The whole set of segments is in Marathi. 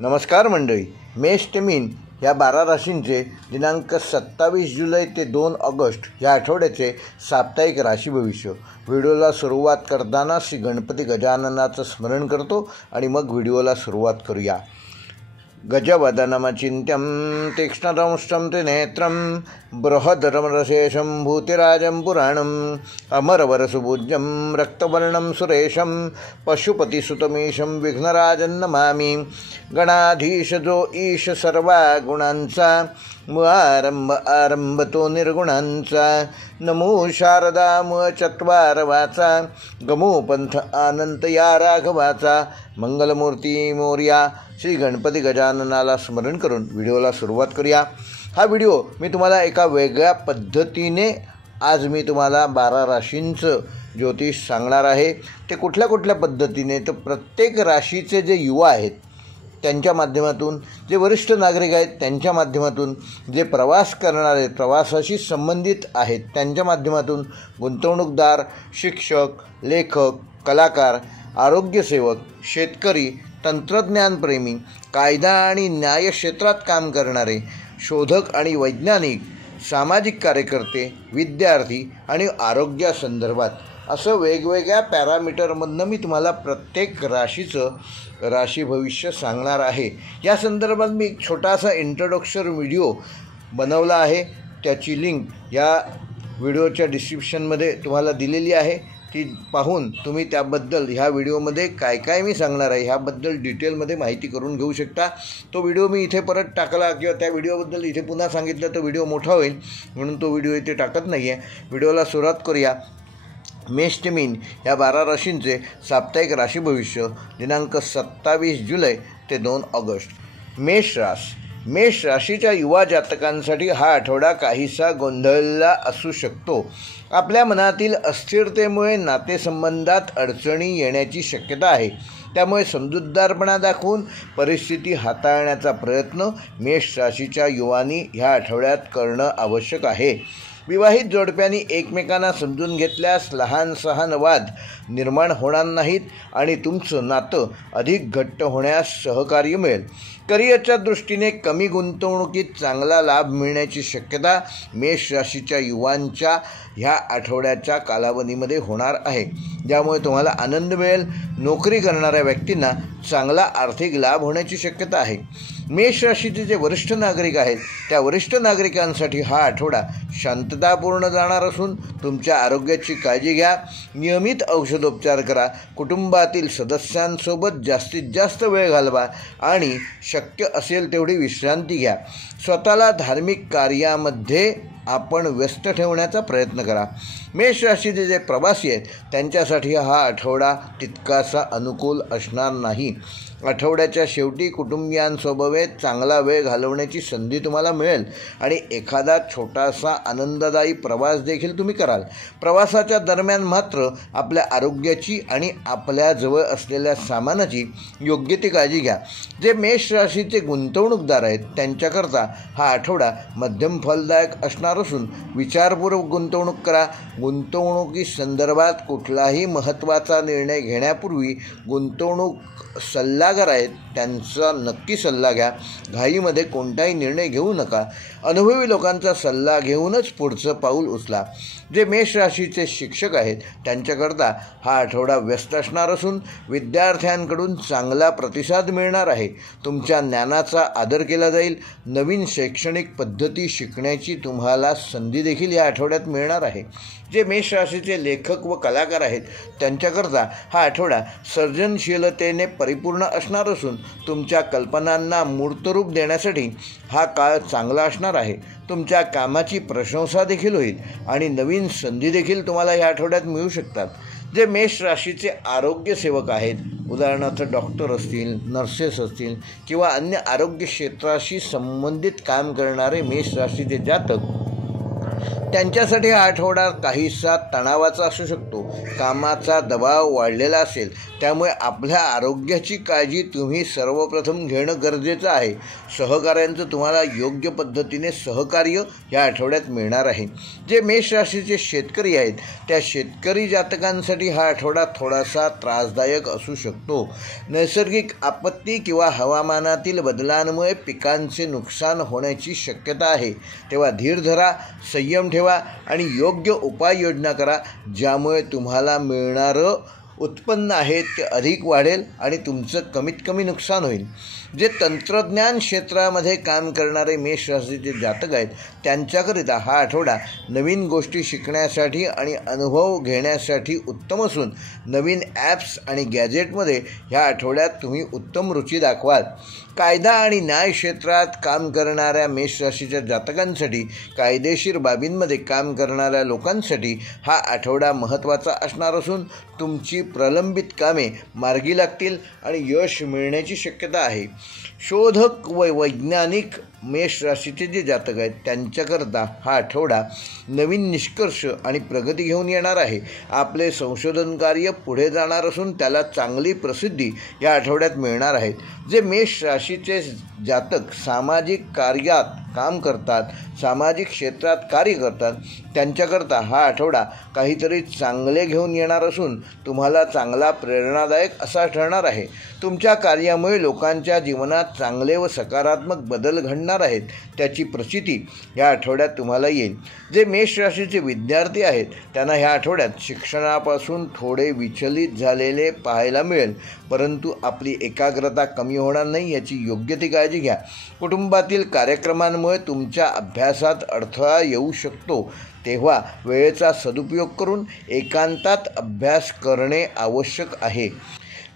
नमस्कार मंडळी, मेष ते मीन या 12 राशींचे दिनांक 27 जुलै ते 2 ऑगस्ट या आठवड्याचे साप्ताहिक राशी भविष्य. व्हिडिओला सुरुवात करताना श्री गणपती गजाननाचं स्मरण करतो आणि मग व्हिडिओला सुरुवात करूया. गजवदनमचिन्त्यं तीक्ष्णदंष्टं त्रिनेत्रं बृहदरमरशेषं भूतिराजं पुराणम् अमरवरसुपूज्यं रक्तवर्णं सुरेशं पशुपतिसुतमीशं विघ्नराजं नमामि. गणाधीश जो ईश सर्वा गुणांचा, आरंभ तो निर्गुणांचा. नमो शारदा चत्वार वाचा, गमो पंथ अनंत या राघवाचा. मंगलमूर्ती मोर्या श्री गणपती गजाननाला स्मरण करून व्हिडिओला सुरुवात करूया. हा व्हिडिओ मी तुम्हाला एका वेगळ्या पद्धतीने आज मी तुम्हाला 12 राशींचं ज्योतिष सांगणार आहे. ते कुठल्या पद्धतीने, तर प्रत्येक राशीचे जे युवा आहेत त्यांच्या माध्यमातून, जे वरिष्ठ नागरिक आहेत त्यांच्या माध्यमातून, जे प्रवास करणारे आहेत, प्रवासाशी संबंधित आहेत त्यांच्या माध्यमातून, गुंतवणूकदार, शिक्षक, लेखक, कलाकार, आरोग्यसेवक, शेतकरी, तंत्रज्ञानप्रेमी, कायदा आणि न्याय क्षेत्रात काम करणारे, शोधक आणि वैज्ञानिक, सामाजिक कार्यकर्ते, विद्यार्थी आणि आरोग्यासंदर्भात असं वेगवेगळ्या पॅरामीटरमधनं मी तुम्हाला प्रत्येक राशीचं राशी भविष्य सांगणार आहे. या संदर्भात मी एक छोटासा इंट्रोडक्शन व्हिडिओ बनवला आहे. त्याची लिंक या व्हिडिओच्या डिस्क्रिप्शनमध्ये तुम्हाला दिलेली आहे. ती पाहून तुम्ही त्याबद्दल ह्या व्हिडिओमध्ये काय मी सांगणार आहे ह्याबद्दल डिटेलमध्ये माहिती करून घेऊ शकता. तो व्हिडिओ मी इथे परत टाकला किंवा त्या व्हिडिओबद्दल इथे पुन्हा सांगितलं तर व्हिडिओ मोठा होईल, म्हणून तो व्हिडिओ इथे टाकत नाही आहे. व्हिडिओला सुरुवात करूया. मेष ते मीन या 12 राशींचे साप्ताहिक राशी भविष्य दिनांक 27 जुलै ते 2 ऑगस्ट. मेष राशीच्या युवा जातकांसाठी हा आठवडा काहीसा गोंधळला असू शकतो. आपल्या मनातील अस्थिरतेमुळे नातेसंबंधात अडचणी येण्याची शक्यता आहे. त्यामुळे समजूतदारपणा दाखवून परिस्थिती हाताळण्याचा प्रयत्न मेष राशीच्या युवांनी ह्या आठवड्यात करणं आवश्यक आहे. विवाहित जोडप्यांनी एकमेकांना समजून घेतल्यास लहान सहान वाद निर्माण होणार नाहीत आणि तुमचं नातं अधिक घट्ट होण्यास सहकार्य मिळेल. करिअरच्या दृष्टीने कमी गुंतवणुकीत चांगला लाभ मिळण्याची शक्यता मेष राशीच्या युवांच्या ह्या आठवड्याच्या कालावधीमध्ये होणार आहे, ज्यामुळे तुम्हाला आनंद मिळेल. नोकरी करणाऱ्या व्यक्तींना चांगला आर्थिक लाभ होण्याची शक्यता आहे. मेष राशीचे जे वरिष्ठ नागरिक आहेत त्या वरिष्ठ नागरिकांसाठी हा आठवडा शांततापूर्ण जाणार असून तुमच्या आरोग्याची काळजी घ्या. नियमित औषधोपचार करा. कुटुंबातील सदस्यांसोबत जास्तीत जास्त वेळ घालवा आणि शक्य असेल तेवढी विश्रांती घ्या. स्वतःला धार्मिक कार्यामध्ये आपण व्यस्त ठेवण्याचा प्रयत्न करा. मेष राशीचे जे प्रवासी आहेत त्यांच्यासाठी हा आठवडा तितकासा अनुकूल असणार नाही. आठवड्याच्या शेवटी कुटुंबियांसोबत चांगला वेळ घालवण्याची संधी तुम्हाला मिळेल आणि एखादा छोटासा आनंददायी प्रवास देखील तुम्ही कराल. प्रवासाच्या दरम्यान मात्र आपल्या आरोग्याची आणि आपल्याजवळ असलेल्या सामानाची योग्य ती काळजी घ्या. जे मेष राशीचे गुंतवणूकदार आहेत त्यांच्याकरता हा आठवडा मध्यम फलदायक असणार असून विचारपूर्वक गुंतवणूक करा. गुंतवणुकीसंदर्भात कुठलाही महत्त्वाचा निर्णय घेण्यापूर्वी गुंतवणूक सल्लागार आहेत त्यांचा नक्की सल्ला घ्या. घाईमध्ये कोणताही निर्णय घेऊ नका. अनुभवी लोकांचा सल्ला घेऊनच पुढचं पाऊल उचला. जे मेष राशीचे शिक्षक आहेत त्यांच्याकरता हा आठवडा व्यस्त असणार असून विद्यार्थ्यांकडून चांगला प्रतिसाद मिळणार आहे. तुमच्या ज्ञानाचा आदर केला जाईल. नवीन शैक्षणिक पद्धती शिकण्याची तुम्हाला संधी देखील या आठवड्यात मिळणार आहे. जे मेष राशीचे लेखक व कलाकार आहेत त्यांच्याकरता हा आठवडा सर्जनशीलतेने परिपूर्ण असणार असून तुमच्या कल्पनांना मूर्तरूप देण्यासाठी हा काळ चांगला असणार आहे. तुमच्या कामाची प्रशंसा देखील होईल आणि नवीन संधी देखील तुम्हाला या आठवड्यात मिळू शकतात. जे मेष राशीचे आरोग्यसेवक आहेत, उदाहरणार्थ डॉक्टर असतील, नर्सेस असतील किंवा अन्य आरोग्य क्षेत्राशी संबंधित काम करणारे मेष राशीचे जातक, त्यांच्यासाठी हा आठवडा काहीसा तणावाचा असू शकतो. कामाचा दबाव वाढलेला असेल त्यामुळे आपल्या आरोग्याची काळजी तुम्ही सर्वप्रथम घेणं गरजेचं आहे. सहकाऱ्यांचं तुम्हाला योग्य पद्धतीने सहकार्य या आठवड्यात मिळणार आहे. जे मेष राशीचे शेतकरी आहेत त्या शेतकरी जातकांसाठी हा आठवडा थोडासा त्रासदायक असू शकतो. नैसर्गिक आपत्ती किंवा हवामानातील बदलांमुळे पिकांचे नुकसान होण्याची शक्यता आहे. तेव्हा धीर धरा, संयम ठेवा आणि योग्य उपाययोजना करा, ज्यामुळे तुम्हाला मिळणारं उत्पन्न आहे ते अधिक वाढेल आणि तुमचं कमीत कमी नुकसान होईल. जे तंत्रज्ञान क्षेत्रामध्ये काम करणारे मेष राशीचे जातक आहेत त्यांच्याकरिता हा आठवडा नवीन गोष्टी शिकण्यासाठी आणि अनुभव घेण्यासाठी उत्तम असून नवीन ॲप्स आणि गॅजेटमध्ये ह्या आठवड्यात तुम्ही उत्तम रुची दाखवाल. कायदा आणि न्याय क्षेत्रात काम करणाऱ्या मेष राशीच्या जातकांसाठी, कायदेशीर बाबींमध्ये काम करणाऱ्या लोकांसाठी हा आठवडा महत्त्वाचा असणार असून तुमची प्रलंबित कामे मार्गी लागतील आणि यश मिळण्याची शक्यता आहे. शोधक व वैज्ञानिक मेष राशीचे जे जातक आहेत त्यांच्याकरता हा आठवडा नवीन निष्कर्ष आणि प्रगती घेऊन येणार आहे. आपले संशोधन कार्य पुढे जाणार असून त्याला चांगली प्रसिद्धी या आठवड्यात मिळणार आहेत. जे मेष राशीचे जातक सामाजिक कार्यात काम करतात, सामाजिक क्षेत्रात कार्य करतात त्यांच्याकरता हा आठवडा काहीतरी चांगले घेऊन येणार असून तुम्हाला चांगला प्रेरणादायक असा ठरणार आहे. तुमच्या कार्यामुळे लोकांच्या जीवनात चांगले व सकारात्मक बदल घडणार आहेत, त्याची प्रचिती या आठवड्यात तुम्हाला येईल. जे मेष राशीचे विद्यार्थी आहेत त्यांना ह्या आठवड्यात शिक्षणापासून थोडे विचलित झालेले पाहायला मिळेल, परंतु आपली एकाग्रता कमी होणार नाही याची योग्य ती काळजी घ्या. कुटुंबातील कार्यक्रमांमुळे तुमच्या अभ्यासात अडथळा येऊ शकतो, तेव्हा वेळेचा सदुपयोग करून एकांतात अभ्यास करणे आवश्यक आहे.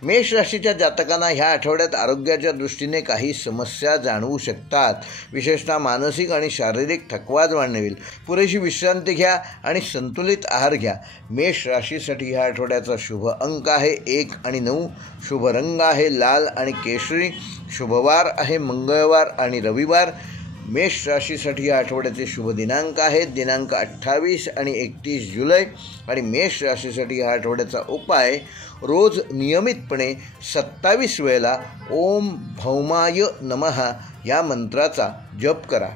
मेष राशीच्या जातकांना ह्या आठवड्यात आरोग्याच्या दृष्टीने काही समस्या जाणवू शकतात. विशेषतः मानसिक आणि शारीरिक थकवा जाणवेल. पुरेशी विश्रांती घ्या आणि संतुलित आहार घ्या. मेष राशीसाठी ह्या आठवड्याचा शुभ अंक आहे 1 आणि 9. शुभ रंग आहे लाल आणि केशरी. शुभवार आहे मंगळवार आणि रविवार. मेष राशीसाठी या आठवड्याचे शुभ दिनांक आहेत दिनांक 28 आणि 31 जुलै. आणि मेष राशीसाठी या आठवड्याचा उपाय रोज नियमितपणे 27 वेळेला ओम भौमाय नमः या मंत्राचा जप करा.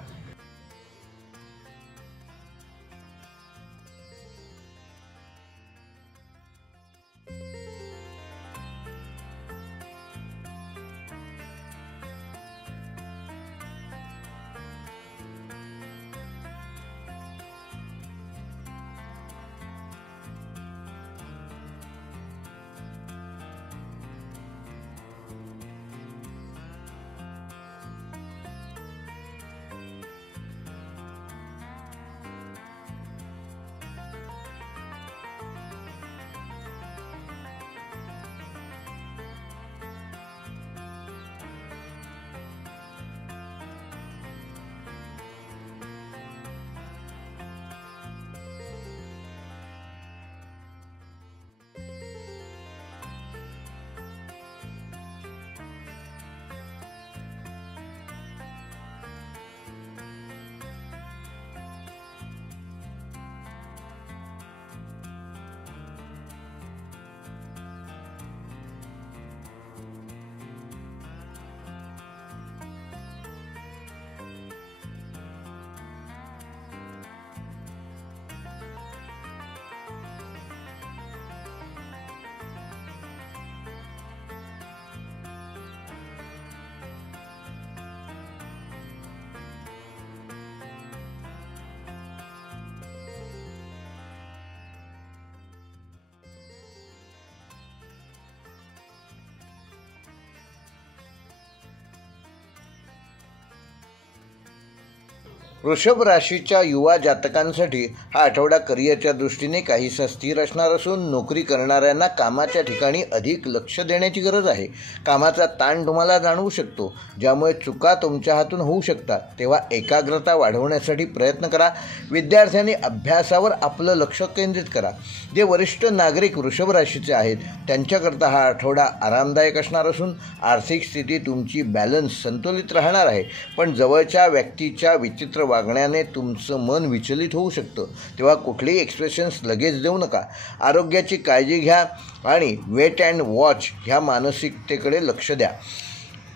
वृषभ राशीच्या युवा जातकांसाठी हा आठवडा करिअरच्या दृष्टीने काहीसा स्थिर असणार असून नोकरी करणाऱ्यांना कामाच्या ठिकाणी अधिक लक्ष देण्याची गरज आहे. कामाचा ताण तुम्हाला जाणवू शकतो, ज्यामुळे चुका तुमच्या हातून होऊ शकतात. तेव्हा एकाग्रता वाढवण्यासाठी प्रयत्न करा. विद्यार्थ्यांनी अभ्यासावर आपलं लक्ष केंद्रित करा. जे वरिष्ठ नागरिक वृषभ राशीचे आहेत त्यांच्याकरता हा आठवडा आरामदायक असणार असून आर्थिक स्थिती तुमची बॅलन्स संतुलित राहणार आहे. पण जवळच्या व्यक्तीच्या विचित्र वागण्याने तुमचं मन विचलित होऊ शकतं, तेव्हा कुठलेही एक्सप्रेशन्स लगेच देऊ नका. आरोग्याची काळजी घ्या आणि वेट अँड वॉच ह्या मानसिकतेकडे लक्ष द्या.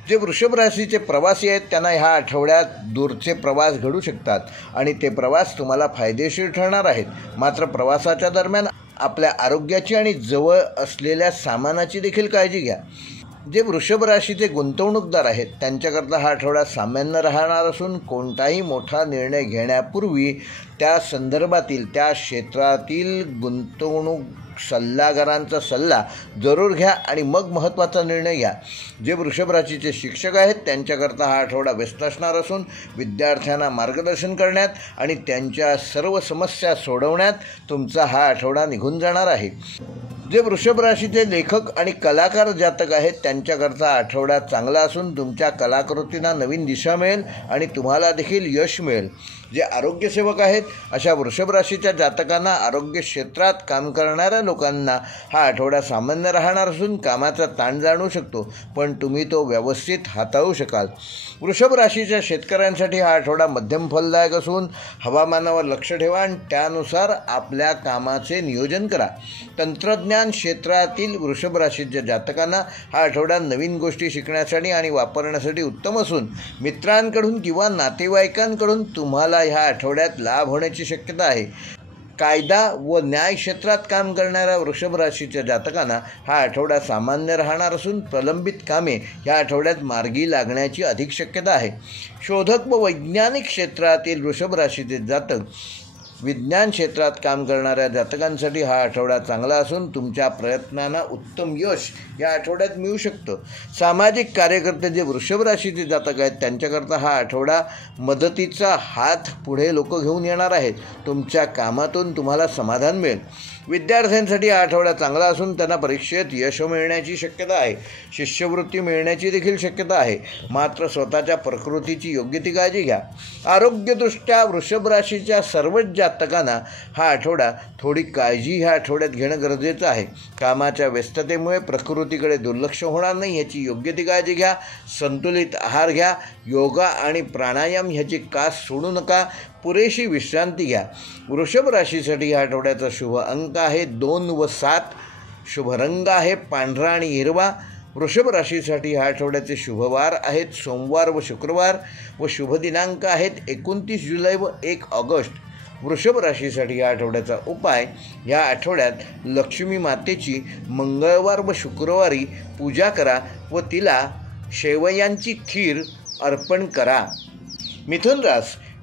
जे वृषभ राशीचे प्रवासी आहेत त्यांना ह्या आठवड्यात दूरचे प्रवास घडू शकतात आणि ते प्रवास तुम्हाला फायदेशीर ठरणार आहेत. मात्र प्रवासाच्या दरम्यान आपल्या आरोग्याची आणि जवळ असलेल्या सामानाची देखील काळजी घ्या. जे वृषभ राशीचे गुंतवणूकदार आहेत त्यांच्याकरता हा आठवडा सामान्य राहणार असून कोणताही मोठा निर्णय घेण्यापूर्वी त्या संदर्भातील त्या क्षेत्रातील गुंतवणूक सल्लागारांचा सल्ला जरूर घ्या आणि मग महत्त्वाचा निर्णय घ्या. जे वृषभ राशीचे शिक्षक आहेत त्यांच्याकरता हा आठवडा व्यस्त असणार असून विद्यार्थ्यांना मार्गदर्शन करण्यात आणि त्यांच्या सर्व समस्या सोडवण्यात तुमचा हा आठवडा निघून जाणार आहे. जे वृषभ राशीचे लेखक आणि कलाकार जातक आहेत त्यांच्याकरता आठवडा चांगला असून तुमच्या कलाकृतींना नवीन दिशा मिळेल आणि तुम्हाला देखील यश मिळेल. जे आरोग्यसेवक आहेत अशा वृषभ राशीच्या जातकांना आरोग्य क्षेत्रात काम करणाऱ्या लोकांना हा आठवडा सामान्य राहणार असून कामाचा ताण जाणवू शकतो, पण तुम्ही तो व्यवस्थित हाताळू शकाल. वृषभ राशीच्या शेतकऱ्यांसाठी हा आठवडा मध्यम फलदायक असून हवामानावर लक्ष ठेवा आणि त्यानुसार आपल्या कामाचे नियोजन करा. तंत्रज्ञान क्षेत्रातील वृषभ राशीच्या जातकांना हा आठवडा नवीन गोष्टी शिकण्यासाठी आणि वापरण्यासाठी उत्तम असून मित्रांकडून किंवा नातेवाईकांकडून तुम्हाला ह्या आठवड्यात लाभ होण्याची शक्यता आहे. कायदा व न्याय क्षेत्रात काम करणाऱ्या वृषभ राशीच्या जातकांना हा आठवडा सामान्य राहणार असून प्रलंबित कामे ह्या आठवड्यात मार्गी लागण्याची अधिक शक्यता आहे. शोधक व वैज्ञानिक क्षेत्रातील वृषभ राशीचे जातक विज्ञान क्षेत्रात काम करणाऱ्या जातकांसाठी हा आठवडा चांगला असून तुमच्या प्रयत्नांना उत्तम यश या आठवड्यात मिळू शकतं. सामाजिक कार्यकर्ते जे वृषभ राशीचे जातक आहेत त्यांच्याकरता हा आठवडा मदतीचा हात पुढे लोक घेऊन येणार आहेत. तुमच्या कामातून तुम्हाला समाधान मिळेल. विद्यार्थ्यांसाठी हा आठवडा चांगला असून त्यांना परीक्षेत यश मिळण्याची शक्यता आहे. शिष्यवृत्ती मिळण्याची देखील शक्यता आहे. मात्र स्वतःच्या प्रकृतीची योग्य ती काळजी घ्या. आरोग्यदृष्ट्या वृषभ राशीच्या सर्वच जातकांना हा आठवडा थोडी काळजी ह्या आठवड्यात घेणं गरजेचं आहे. कामाच्या व्यस्ततेमुळे प्रकृतीकडे दुर्लक्ष होणार नाही याची योग्य ती काळजी घ्या. संतुलित आहार घ्या. योगा आणि प्राणायाम ह्याची कास सोडू नका. पुरेशी विश्रांती घ्या. वृषभ राशीसाठी या आठवड्याचा शुभ अंक आहे 2 व 7. शुभ रंग आहे पांढरा आणि हिरवा. वृषभ राशीसाठी ह्या आठवड्याचे शुभवार आहेत सोमवार व शुक्रवार व शुभ दिनांक आहेत 29 जुलै व 1 ऑगस्ट. वृषभ राशीसाठी या आठवड्याचा उपाय या आठवड्यात लक्ष्मी मातेची मंगळवार व शुक्रवारी पूजा करा व तिला शेवयांची खीर अर्पण करा.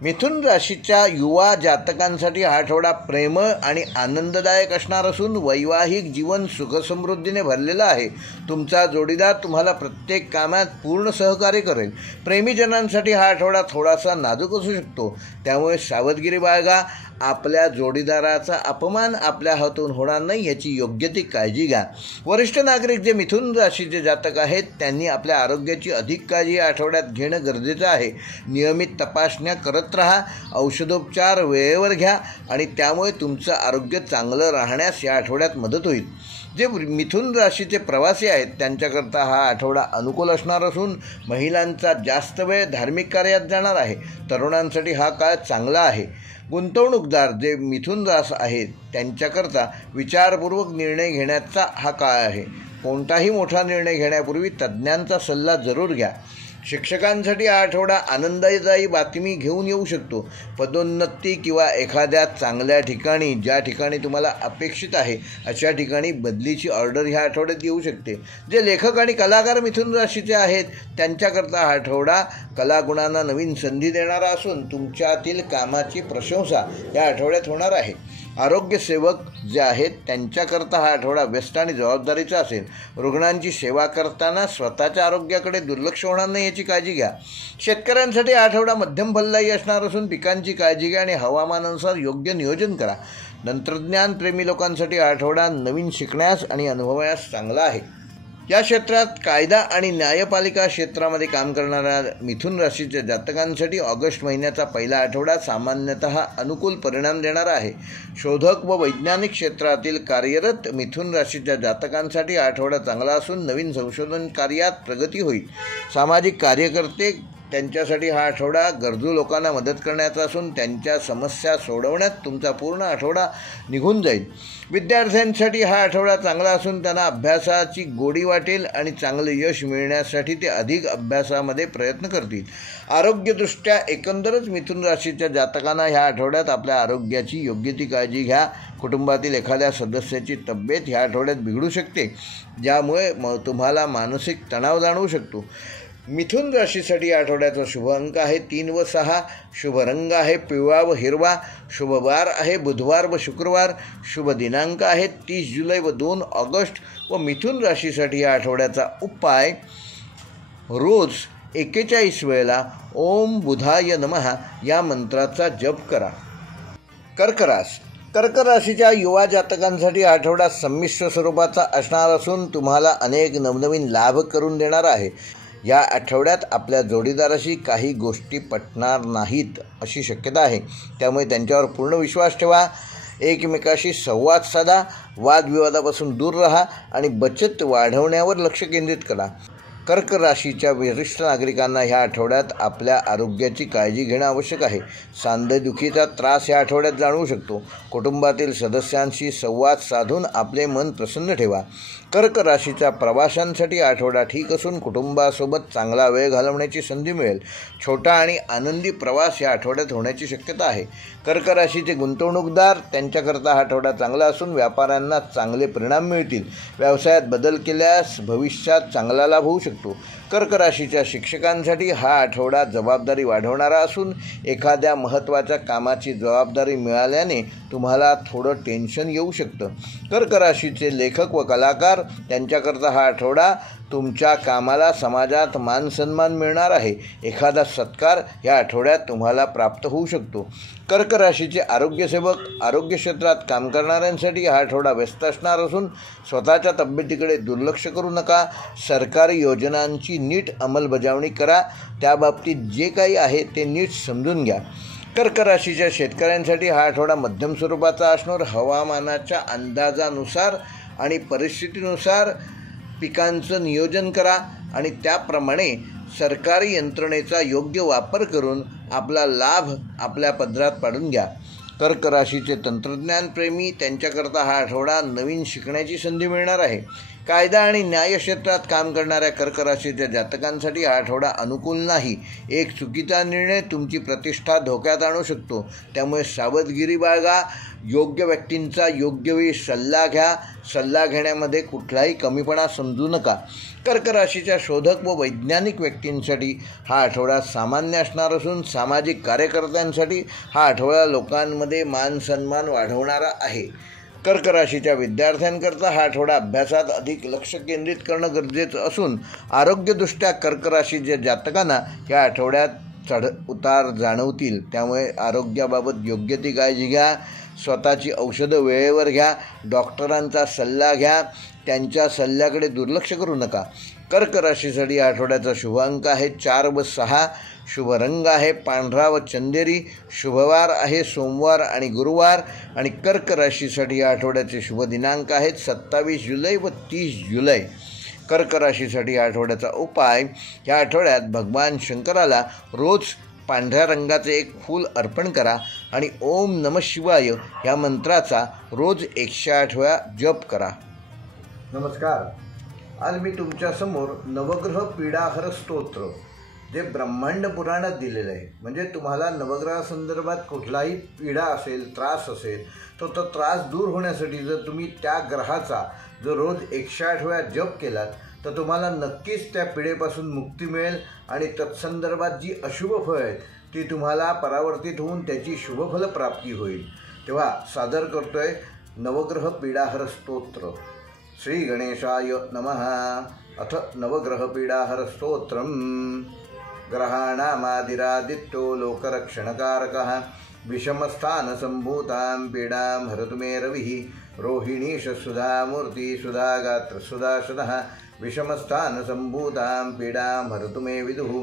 मिथुन राशीच्या युवा जातकांसाठी हा आठवडा प्रेमळ आणि आनंददायक असणार असून वैवाहिक जीवन सुखसमृद्धीने भरलेलं आहे. तुमचा जोडीदार तुम्हाला प्रत्येक कामात पूर्ण सहकार्य करेल. प्रेमीजनांसाठी हा आठवडा थोडासा नाजूक असू शकतो, त्यामुळे सावधगिरी बाळगा. आपल्या जोडीदाराचा अपमान आपल्या हातून होणार नाही याची योग्य ती काळजी घ्या. वरिष्ठ नागरिक जे मिथुन राशीचे जातक आहेत त्यांनी आपल्या आरोग्याची अधिक काळजी या आठवड्यात घेणं गरजेचं आहे. नियमित तपासण्या करत राहा. औषधोपचार वेळेवर घ्या आणि त्यामुळे तुमचं आरोग्य चांगलं राहण्यास या आठवड्यात मदत होईल. जे मिथुन राशीचे प्रवासी आहेत त्यांच्याकरता हा आठवडा अनुकूल असणार असून महिलांचा जास्त वेळ धार्मिक कार्यात जाणार आहे. तरुणांसाठी हा काळ चांगला आहे. गुंतवणूकदार जे मिथुन रास आहेत त्यांच्याकरता विचारपूर्वक निर्णय घेण्याचा हा काळ आहे. कोणताही मोठा निर्णय घेण्यापूर्वी तज्ज्ञांचा सल्ला जरूर घ्या. शिक्षकांसाठी हा आठवडा आनंददायी बातमी घेऊन येऊ शकतो. पदोन्नती किंवा एखाद्या चांगल्या ठिकाणी ज्या ठिकाणी तुम्हाला अपेक्षित आहे अशा ठिकाणी बदलीची ऑर्डर ह्या आठवड्यात येऊ शकते. जे लेखक आणि कलाकार मिथुन राशीचे आहेत त्यांच्याकरता हा आठवडा कलागुणांना नवीन संधी देणारा असून तुमच्यातील कामाची प्रशंसा या आठवड्यात होणार आहे. आरोग्यसेवक जे आहेत त्यांच्याकरता हा आठवडा व्यस्त आणि जबाबदारीचा असेल. रुग्णांची सेवा करताना स्वतःच्या आरोग्याकडे दुर्लक्ष होणार नाही याची काळजी घ्या. शेतकऱ्यांसाठी हा आठवडा मध्यम फलदायी असणार असून पिकांची काळजी घ्या आणि हवामानानुसार योग्य नियोजन करा. तंत्रज्ञान प्रेमी लोकांसाठी हा आठवडा नवीन शिकण्यास आणि अनुभवण्यास चांगला आहे. या क्षेत्रात कायदा आणि न्यायपालिका क्षेत्रामध्ये काम करणाऱ्या मिथुन राशीच्या जातकांसाठी ऑगस्ट महिन्याचा पहिला आठवडा सामान्यतः अनुकूल परिणाम देणारा आहे. शोधक व वैज्ञानिक क्षेत्रातील कार्यरत मिथुन राशीच्या जातकांसाठी हा आठवडा चांगला असून नवीन संशोधन कार्यात प्रगती होईल. सामाजिक कार्यकर्ते त्यांच्यासाठी हा आठवडा गरजू लोकांना मदत करण्याचा असून त्यांच्या समस्या सोडवण्यात तुमचा पूर्ण आठवडा निघून जाईल. विद्यार्थ्यांसाठी हा आठवडा चांगला असून त्यांना अभ्यासाची गोडी वाटेल आणि चांगले यश मिळण्यासाठी ते अधिक अभ्यासामध्ये प्रयत्न करतील. आरोग्यदृष्ट्या एकंदरच मिथुन राशीच्या जातकांना ह्या आठवड्यात आपल्या आरोग्याची योग्य ती काळजी घ्या. कुटुंबातील एखाद्या सदस्याची तब्येत ह्या आठवड्यात बिघडू शकते, ज्यामुळे तुम्हाला मानसिक तणाव जाणवू शकतो. मिथुन राशीसाठी आठवड्याचा शुभ अंक आहे 3 व 6. शुभ रंग आहे पिवळा व हिरवा. शुभ वार आहे बुधवार व शुक्रवार. शुभ दिनांक आहे 30 जुलै व 2 ऑगस्ट. व मिथुन राशीसाठी या आठवड्याचा उपाय, रोज 41 वेळेला ओम बुधाय नमः या मंत्राचा जप करा. कर्क राशीच्या युवा जातकांसाठी आठवडा संमिश्र स्वरूपाचा असणार असून तुम्हाला अनेक नवनवीन लाभ करून देणार आहे. या आठवड्यात आपल्या जोडीदाराशी काही गोष्टी पटणार नाहीत अशी शक्यता आहे, त्यामुळे त्यांच्यावर पूर्ण विश्वास ठेवा. एकमेकाशी संवाद साधा, वादविवादापासून दूर राहा आणि बचत वाढवण्यावर लक्ष केंद्रित करा. कर्क राशीच्या वरिष्ठ नागरिकांना ह्या आठवड्यात आपल्या आरोग्याची काळजी घेणं आवश्यक आहे. सांधेदुखीचा त्रास ह्या आठवड्यात जाणवू शकतो. कुटुंबातील सदस्यांशी संवाद साधून आपले मन प्रसन्न ठेवा. कर्क राशीच्या प्रवाशांसाठी आठवडा ठीक असून कुटुंबासोबत चांगला वेळ घालवण्याची संधी मिळेल. छोटा आणि आनंदी प्रवास या आठवड्यात होण्याची शक्यता आहे. कर्क राशीचे गुंतवणूकदार, त्यांच्याकरता हा आठवडा चांगला असून व्यापाऱ्यांना चांगले परिणाम मिळतील. व्यवसायात बदल केल्यास भविष्यात चांगला लाभ होऊ शकतो. कर्क राशीच्या शिक्षकांसाठी हा आठवडा जबाबदारी वाढवणारा असून एखाद्या महत्त्वाच्या कामाची जबाबदारी मिळाल्याने तुम्हाला थोडं टेन्शन येऊ शकतं. कर्क राशीचे लेखक व कलाकार, त्यांच्याकरता हा आठवडा तुमच्या कामाला समाजात मानसन्मान मिळणार आहे. एखादा सत्कार या आठवड्यात तुम्हाला प्राप्त होऊ शकतो. कर्क राशीचे आरोग्यसेवक, आरोग्य क्षेत्रात काम करणाऱ्यांसाठी हा आठवडा व्यस्त असणार असून स्वतःच्या तब्येतीकडे दुर्लक्ष करू नका. सरकारी योजनांची नीट अंमलबजावणी करा. त्याबाबतीत जे काही आहे ते नीट समजून घ्या. कर्क राशीच्या शेतकऱ्यांसाठी हा आठवडा मध्यम स्वरूपाचा असणार. हवामानाच्या अंदाजानुसार आणि परिस्थितीनुसार पिकांचं नियोजन करा आणि त्याप्रमाणे सरकारी यंत्रणेचा योग्य वापर करून आपला लाभ आपल्या पदरात पाडून घ्या. कर्क राशीचे तंत्रज्ञानप्रेमी, त्यांच्याकरता हा आठवडा नवीन शिकण्याची संधी मिळणार आहे. कायदा आणि न्याय क्षेत्रात काम करणाऱ्या कर्क राशीच्या जातकांसाठी हा आठवडा अनुकूल नाही. एक चुकीचा निर्णय तुमची प्रतिष्ठा धोक्यात आणू शकतो, त्यामुळे सावधगिरी बाळगा. योग्य व्यक्तींचा योग्य वेळी सल्ला घ्या. सल्ला घेण्यामध्ये कुठलाही कमीपणा समजू नका. कर्क राशीच्या शोधक व वैज्ञानिक व्यक्तींसाठी हा आठवडा सामान्य असणार असून सामाजिक कार्यकर्त्यांसाठी हा आठवडा लोकांमध्ये मान सन्मान वाढवणारा आहे. कर्क राशीच्या विद्यार्थ्यांकरता हा आठवडा अभ्यासात अधिक लक्ष केंद्रित करणं गरजेचं असून आरोग्यदृष्ट्या कर्क राशीच्या जातकांना या आठवड्यात चढ उतार जाणवतील, त्यामुळे आरोग्याबाबत योग्य ती काळजी घ्या. स्वतःची औषधं वेळेवर घ्या. डॉक्टरांचा सल्ला घ्या. त्यांच्या सल्ल्याकडे दुर्लक्ष करू नका. कर्क राशीसाठी या आठवड्याचा शुभ अंक आहे 4 व 6. शुभ रंग आहे पांढरा व चंदेरी. शुभवार आहे सोमवार आणि गुरुवार. आणि कर्क राशीसाठी या आठवड्याचे शुभ दिनांक आहेत 27 जुलै व 30 जुलै. कर्क राशीसाठी या आठवड्याचा उपाय, या आठवड्यात भगवान शंकराला रोज पांढऱ्या रंगाचे एक फूल अर्पण करा आणि ओम नमः शिवाय या मंत्राचा रोज 108 वेळा जप करा. नमस्कार. आज मी तुमच्यासमोर नवग्रह पीडाहर स्तोत्र, जे ब्रह्मांड पुराणात दिलेलं आहे. म्हणजे तुम्हाला नवग्रहासंदर्भात कुठलाही पीडा असेल, त्रास असेल, तो त्रास दूर होण्यासाठी जर तुम्ही त्या ग्रहाचा जर रोज 108 वेळा जप केलात तर तुम्हाला नक्कीच त्या पीडेपासून मुक्ती मिळेल आणि तत्संदर्भात जी अशुभ फळं आहेत ती तुम्हाला परावर्तित होऊन त्याची शुभफल प्राप्ती होईल. तेव्हा सादर करतोय नवग्रह पीडाहर स्तोत्र. श्री गणेशाय नमः. अथ नवग्रह पीडाहर स्तोत्रम. ग्रहाणामादिरादित्यो लोकरक्षणकारकः विषमस्थानसम्भूतां पीडां हरतु मे रविः. रोहिणीशसुधामूर्ति सुधागात्रसुधाशनः विषमस्थानसम्भूतां पीडां हरतु मे विदुः.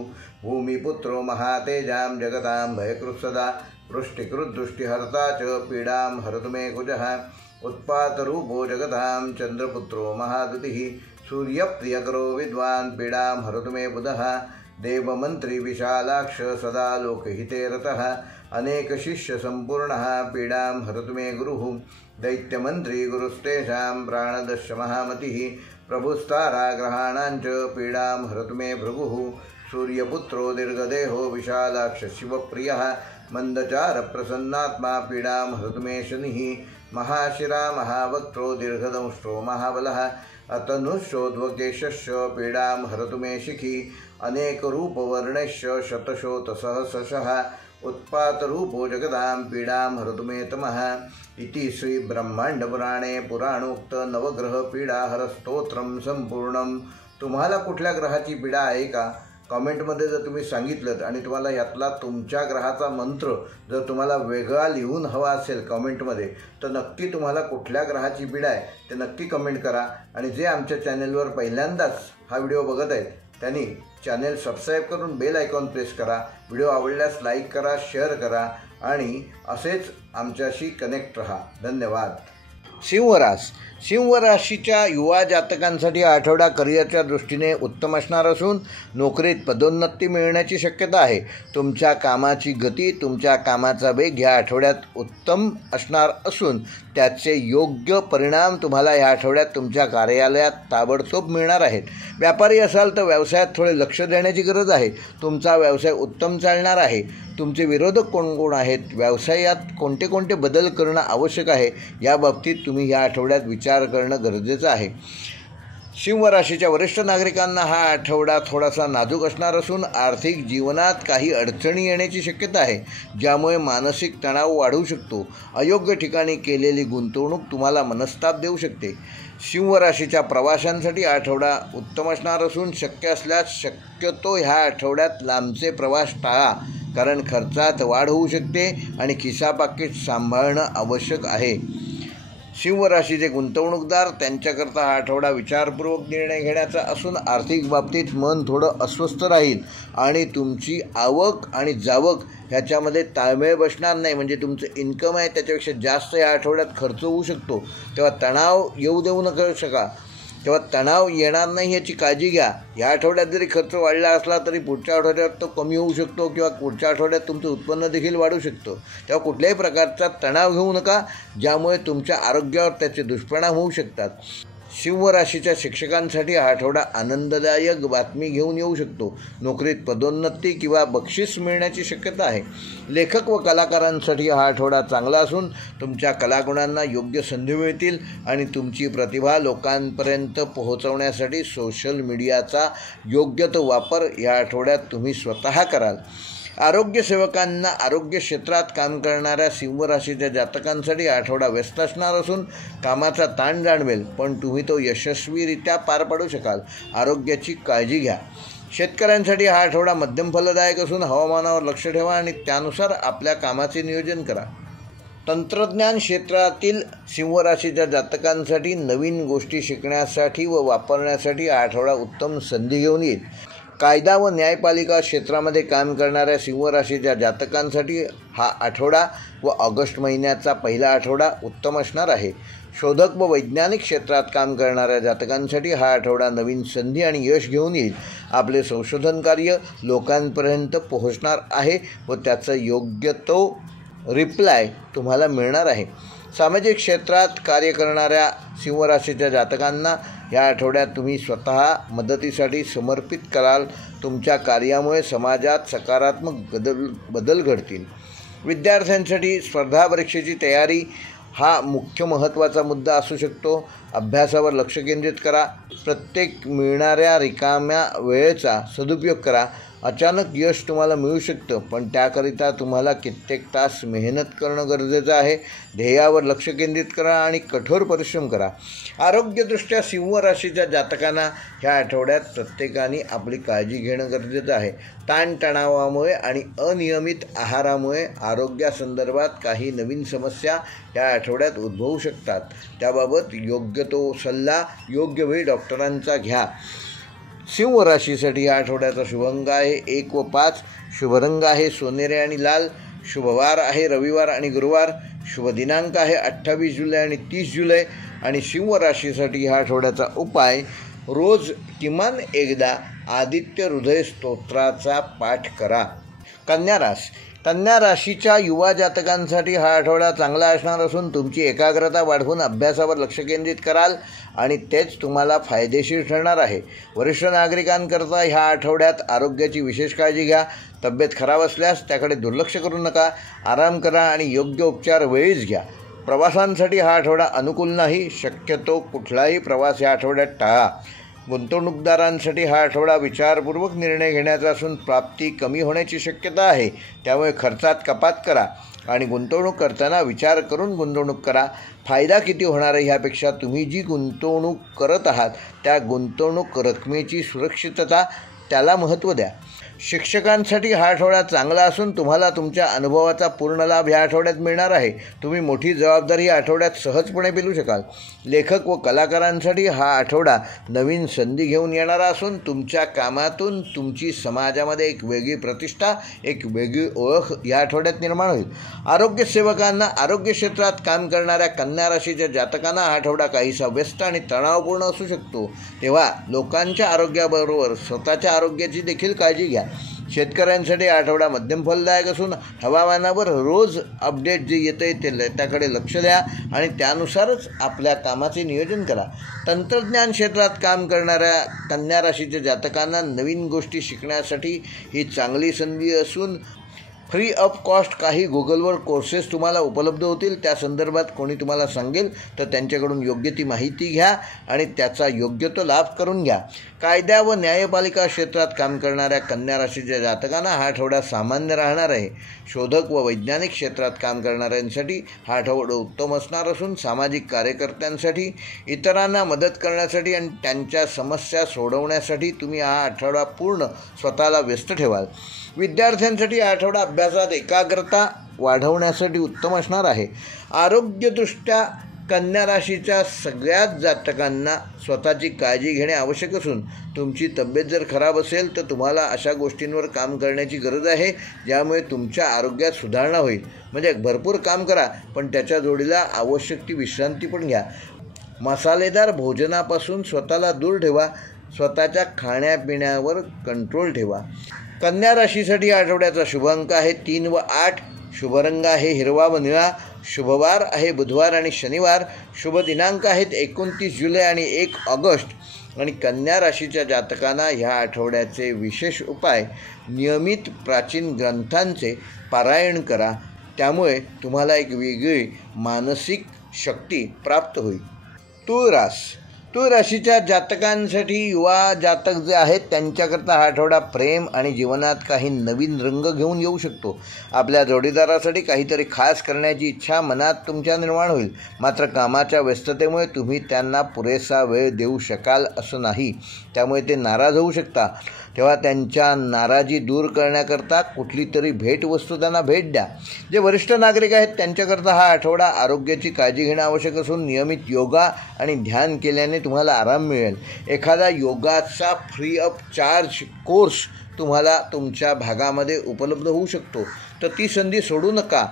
भूमिपुत्रो महातेजां जगतां भयकृत्सदा वृष्टिकृद्दुष्टिहर्ता च पीडां हरतु मे कुजः. उत्पातरूपो जगतां चन्द्रपुत्रो महादुतिः. सूर्यप्रियकरो विद्वान् पीडां हरतु मे बुधः. देवमंत्री विशालाक्ष सदा लोकहिते रतः अनेक शिष्य संपूर्णः पीडां हरतु मे गुरुः दैत्यमंत्री गुरुस्तेषां प्राणदश महामतिः प्रभुस्ताराग्रहाणाञ्च पीडां हरतु मे भृगुः सूर्यपुत्रो दीर्घदेहो विशालाक्ष शिवप्रियः मंदचार प्रसन्नात्मा पीडां हरतु मे शनिः महाशिरा महावक्त्रो दीर्घदंष्ट्रो महाबलः अतनुष्योद्वकेशश्च पीडां हरतु मे शिखी अनेकरूपवर्णश्च शतशोतसहस्रशः उत्पातरूपो जगदां पीडां हरतु मे तमः इति श्री ब्रह्मांडपुराणे पुराणोक्त नवग्रह पीडाहर स्तोत्रम संपूर्णम। तुम्हाला कुठल्या ग्रहाची पीडा आहे का? कॉमेंटमध्ये जर तुम्ही सांगितलं आणि तुम्हाला यातला तुमच्या ग्रहाचा मंत्र जर तुम्हाला वेगळा लिहून हवा असेल कॉमेंटमध्ये, तर नक्की तुम्हाला कुठल्या ग्रहाची पीडा आहे ते नक्की कमेंट करा। आणि जे आमच्या चॅनेलवर पहिल्यांदाच हा व्हिडिओ बघत आहेत त्यांनी चॅनेल सबस्क्राईब करून बेल आयकॉन प्रेस करा। व्हिडिओ आवडल्यास लाईक करा, शेअर करा आणि असेच आमच्याशी कनेक्ट रहा। धन्यवाद। सिंह राशीच्या युवा जातकांसाठी आठवडा करिअरच्या दृष्टीने उत्तम असणार असून नोकरीत पदोन्नती मिळण्याची शक्यता आहे। तुमच्या कामाची गती, तुमच्या कामाचा वेग ह्या आठवड्यात उत्तम असणार असून त्याचे योग्य परिणाम तुम्हाला ह्या आठवड्यात तुमच्या कार्यालयात ताबडतोब मिळणार आहेत। व्यापारी असाल तर व्यवसायात थोडे लक्ष देण्याची गरज आहे। तुमचा व्यवसाय उत्तम चालणार आहे। तुमचे विरोधक कोण कोण आहेत, व्यवसायात कोणते कोणते बदल करणं आवश्यक आहे या बाबतीत तुम्ही या आठवड्यात विचार करणं गरजेचं आहे। सिंह राशीच्या वरिष्ठ नागरिकांना हा आठवडा थोडासा नाजूक असणार असून आर्थिक जीवनात काही अडचणी येण्याची शक्यता आहे, ज्यामुळे मानसिक तणाव वाढू शकतो। अयोग्य ठिकाणी केलेली गुंतवणूक तुम्हाला मनस्ताप देऊ शकते। सिंह राशीच्या प्रवाशांसाठी आठवडा उत्तम असणार असून शक्य असल्यास शक्यतो ह्या आठवड्यात लांबचे प्रवास टाळा, कारण खर्चात वाढ होऊ शकते आणि खिसापाकीट सांभाळणं आवश्यक आहे। सिंह राशीचे गुंतवणूकदार त्यांच्याकरता हा आठवडा विचारपूर्वक निर्णय घेण्याचा असून आर्थिक बाबतीत मन थोडं अस्वस्थ राहील आणि तुमची आवक आणि जावक ह्याच्यामध्ये ताळमेळ बसणार नाही, म्हणजे तुमचं इन्कम आहे त्याच्यापेक्षा जास्त या आठवड्यात खर्च होऊ शकतो। तेव्हा तणाव येऊ देऊ नका तेव्हा तणाव येणार नाही याची काळजी घ्या। या आठवड्यात जरी खर्च वाढला असला तरी पुढच्या आठवड्यात तो कमी होऊ शकतो किंवा पुढच्या आठवड्यात तुमचं उत्पन्न देखील वाढू शकतो। तेव्हा कुठल्याही प्रकारचा तणाव घेऊ नका, ज्यामुळे तुमच्या आरोग्यावर त्याचे दुष्परिणाम होऊ शकतात। सिंह राशीच्या शिक्षकांसाठी हा आठवडा आनंददायक बातमी घेऊन येऊ शकतो। नोकरीत पदोन्नती किंवा बक्षीस मिळण्याची शक्यता आहे। लेखक व कलाकारांसाठी हा आठवडा चांगला असून तुमच्या कलागुणांना योग्य संधी मिळतील आणि तुमची प्रतिभा लोकांपर्यंत पोहोचवण्यासाठी सोशल मीडियाचा योग्य तो वापर या आठवड्यात तुम्ही स्वतः कराल। आरोग्य सेवकांना आरोग्य क्षेत्रात काम करणाऱ्या सिंह राशीच्या जातकांसाठी आठवडा व्यस्त असणार असून कामाचा ताण जाणवेल, पण तुम्ही तो यशस्वीरित्या पार पाडू शकाल। आरोग्याची काळजी घ्या। शेतकऱ्यांसाठी हा आठवडा मध्यम फलदायक असून हवामानावर लक्ष ठेवा आणि त्यानुसार आपल्या कामाचे नियोजन करा। तंत्रज्ञान क्षेत्रातील सिंह राशीच्या जातकांसाठी नवीन गोष्टी शिकण्यासाठी व वापरण्यासाठी हा आठवडा उत्तम संधी घेऊन येईल। कायदा व न्यायपालिका क्षेत्रामध्ये काम करणाऱ्या सिंह राशीच्या जातकांसाठी हा आठवडा व ऑगस्ट महिन्याचा पहिला आठवडा उत्तम असणार आहे। शोधक व वैज्ञानिक क्षेत्रात काम करणाऱ्या जातकांसाठी हा आठवडा नवीन संधी आणि यश घेऊन येईल। आपले संशोधन कार्य लोकांपर्यंत पोहोचणार आहे व त्याचा योग्य तो रिप्लाय तुम्हाला मिळणार आहे। सामाजिक क्षेत्रात कार्य करणाऱ्या सिंह राशीच्या जातकांना या आठवड्यात तुम्ही स्वतः मदतीसाठी समर्पित कराल। तुमच्या कार्यामुळे समाजात सकारात्मक बदल घडतील। विद्यार्थ्यांसाठी स्पर्धा परीक्षेची तयारी हा मुख्य महत्त्वाचा मुद्दा असू शकतो। अभ्यासावर लक्ष केंद्रित करा। प्रत्येक मिळणाऱ्या रिकाम्या वेळेचा सदुपयोग करा। अचानक यश तुम्हाला मिळू शकतं, पण त्याकरिता तुम्हाला कित्येक तास मेहनत करणं गरजेचं आहे। ध्येयावर लक्ष केंद्रित करा आणि कठोर परिश्रम करा। आरोग्यदृष्ट्या सिंह राशीच्या जातकांना ह्या आठवड्यात प्रत्येकाने आपली काळजी घेणं गरजेचं आहे। ताणतणावामुळे आणि अनियमित आहारामुळे आरोग्यासंदर्भात काही नवीन समस्या या आठवड्यात उद्भवू शकतात। त्याबाबत योग्य तो सल्ला योग्य वेळी डॉक्टरांचा घ्या। सिंह राशीसाठी या आठवड्याचा शुभंग आहे 1 व 5। शुभ रंग आहे सोनेरी आणि लाल। शुभवार आहे रविवार आणि गुरुवार। शुभ दिनांक आहे 28 जुलै आणि 30 जुलै। आणि सिंह राशीसाठी ह्या आठवड्याचा उपाय रोज किमान एकदा आदित्य हृदय स्तोत्राचा पाठ करा. कन्या राशीच्या युवा जातकांसाठी हा आठवडा चांगला असणार असून तुमची एकाग्रता वाढवून अभ्यासावर लक्ष केंद्रित कराल आणि तेच तुम्हाला फायदेशीर ठरणार आहे. वरिष्ठ नागरिकांकरता ह्या आठवड्यात आरोग्याची विशेष काळजी घ्या. तब्येत खराब असल्यास त्याकडे दुर्लक्ष करू नका. आराम करा आणि योग्य उपचार वेळीच घ्या. प्रवासांसाठी हा आठवडा अनुकूल नाही. शक्यतो कुठलाही प्रवास या आठवड्यात टाळा. गुंतवणूकदारांसाठी हा आठवडा विचारपूर्वक निर्णय घेण्याचा असून प्राप्ती कमी होण्याची शक्यता आहे. त्यामुळे खर्चात कपात करा आणि गुंतवणूक करताना विचार करून गुंतवणूक करा. फायदा किती होणार आहे ह्यापेक्षा तुम्ही जी गुंतवणूक करत आहात त्या गुंतवणूक रकमेची सुरक्षितता त्याला महत्त्व द्या. शिक्षकांसाठी हा आठवडा चांगला असून तुम्हाला तुमच्या अनुभवाचा पूर्ण लाभ ह्या आठवड्यात मिळणार आहे. तुम्ही मोठी जबाबदारी या आठवड्यात सहजपणे पेलू शकाल. लेखक व कलाकारांसाठी हा आठवडा नवीन संधी घेऊन येणारा असून तुमच्या कामातून तुमची समाजामध्ये एक वेगळी प्रतिष्ठा, एक वेगळी ओळख या आठवड्यात निर्माण होईल. आरोग्य सेवकांना, आरोग्य क्षेत्रात काम करणाऱ्या कन्या राशीच्या जातकांना हा आठवडा काहीसा व्यस्त आणि तणावपूर्ण असू शकतो. तेव्हा लोकांच्या आरोग्याबरोबर स्वतःच्या आरोग्याची देखील काळजी घ्या. शेतकऱ्यांसाठी आठवडा मध्यम फलदायक असून हवामानावर रोज अपडेट जे येतं ते त्याकडे लक्ष द्या आणि त्यानुसारच आपल्या कामाचे नियोजन करा. तंत्रज्ञान क्षेत्रात काम करणाऱ्या कन्या राशीच्या जातकांना नवीन गोष्टी शिकण्यासाठी ही चांगली संधी असून फ्री ऑफ कॉस्ट काही गुगलवर कोर्सेस तुम्हाला उपलब्ध होतील. त्या संदर्भात कोणी तुम्हाला सांगेल तर त्यांच्याकडून योग्य ती माहिती घ्या आणि त्याचा योग्य तो लाभ करून घ्या. कायदा व न्यायपालिका क्षेत्रात काम करणाऱ्या कन्या राशीच्या जातकांना हा आठवडा सामान्य राहणार आहे. शोधक व वैज्ञानिक क्षेत्रात काम करणाऱ्यांसाठी हा आठवडा उत्तम असणार असून सामाजिक कार्यकर्त्यांसाठी, इतरांना मदत करण्यासाठी आणि त्यांच्या समस्या सोडवण्यासाठी तुम्ही हा आठवडा पूर्ण स्वतःला व्यस्त ठेवाल. विद्यार्थ्यांसाठी हा आठवडा अभ्यासात एकाग्रता वाढवण्यासाठी उत्तम असणार आहे. आरोग्यदृष्ट्या कन्या राशीच्या सगळ्याच जातकांना स्वतःची काळजी घेणे आवश्यक असून तुमची तब्येत जर खराब असेल तर तुम्हाला अशा गोष्टींवर काम करण्याची गरज आहे ज्यामुळे तुमच्या आरोग्यात सुधारणा होईल. म्हणजे भरपूर काम करा पण त्याच्या जोडीला आवश्यक ती विश्रांती पण घ्या. मसालेदार भोजनापासून स्वतःला दूर ठेवा. स्वतःच्या खाण्यापिण्यावर कंट्रोल ठेवा. कन्या राशीसाठी आठवड्याचा शुभ अंक आहे 3 व 8. शुभ रंग आहे हिरवा व निळा. शुभवार आहे बुधवार आणि शनिवार. शुभ दिनांक आहेत 29 जुलै आणि 1 ऑगस्ट. आणि कन्या राशीच्या जातकांना ह्या आठवड्याचे विशेष उपाय: नियमित प्राचीन ग्रंथांचे पारायण करा. त्यामुळे तुम्हाला एक वेगळी मानसिक शक्ती प्राप्त होईल. तुळ राशीच्या जातकांसाठी युवा जातक जे आहेत त्यांच्याकरता हा आठवडा प्रेम आणि जीवनात काही नवीन रंग घेऊन येऊ शकतो. आपल्या जोडीदारासाठी काहीतरी खास करण्याची इच्छा मनात तुमच्या निर्माण होईल. मात्र कामाच्या व्यस्ततेमुळे तुम्ही त्यांना पुरेसा वेळ देऊ शकाल असं नाही. त्यामुळे ते नाराज होऊ शकता. तेव्हा त्यांच्या नाराजी दूर करण्याकरता कुठली तरी भेटवस्तू त्यांना भेट द्या. जे वरिष्ठ नागरिक आहेत त्यांच्याकरता हा आठवडा आरोग्याची काळजी घेणं आवश्यक असून नियमित योगा आणि ध्यान केल्याने तुम्हाला आराम मिळेल. एखादा योगाचा फ्री ऑफ चार्ज कोर्स तुम्हाला तुमच्या भागामध्ये उपलब्ध होऊ शकतो तर ती संधी सोडू नका.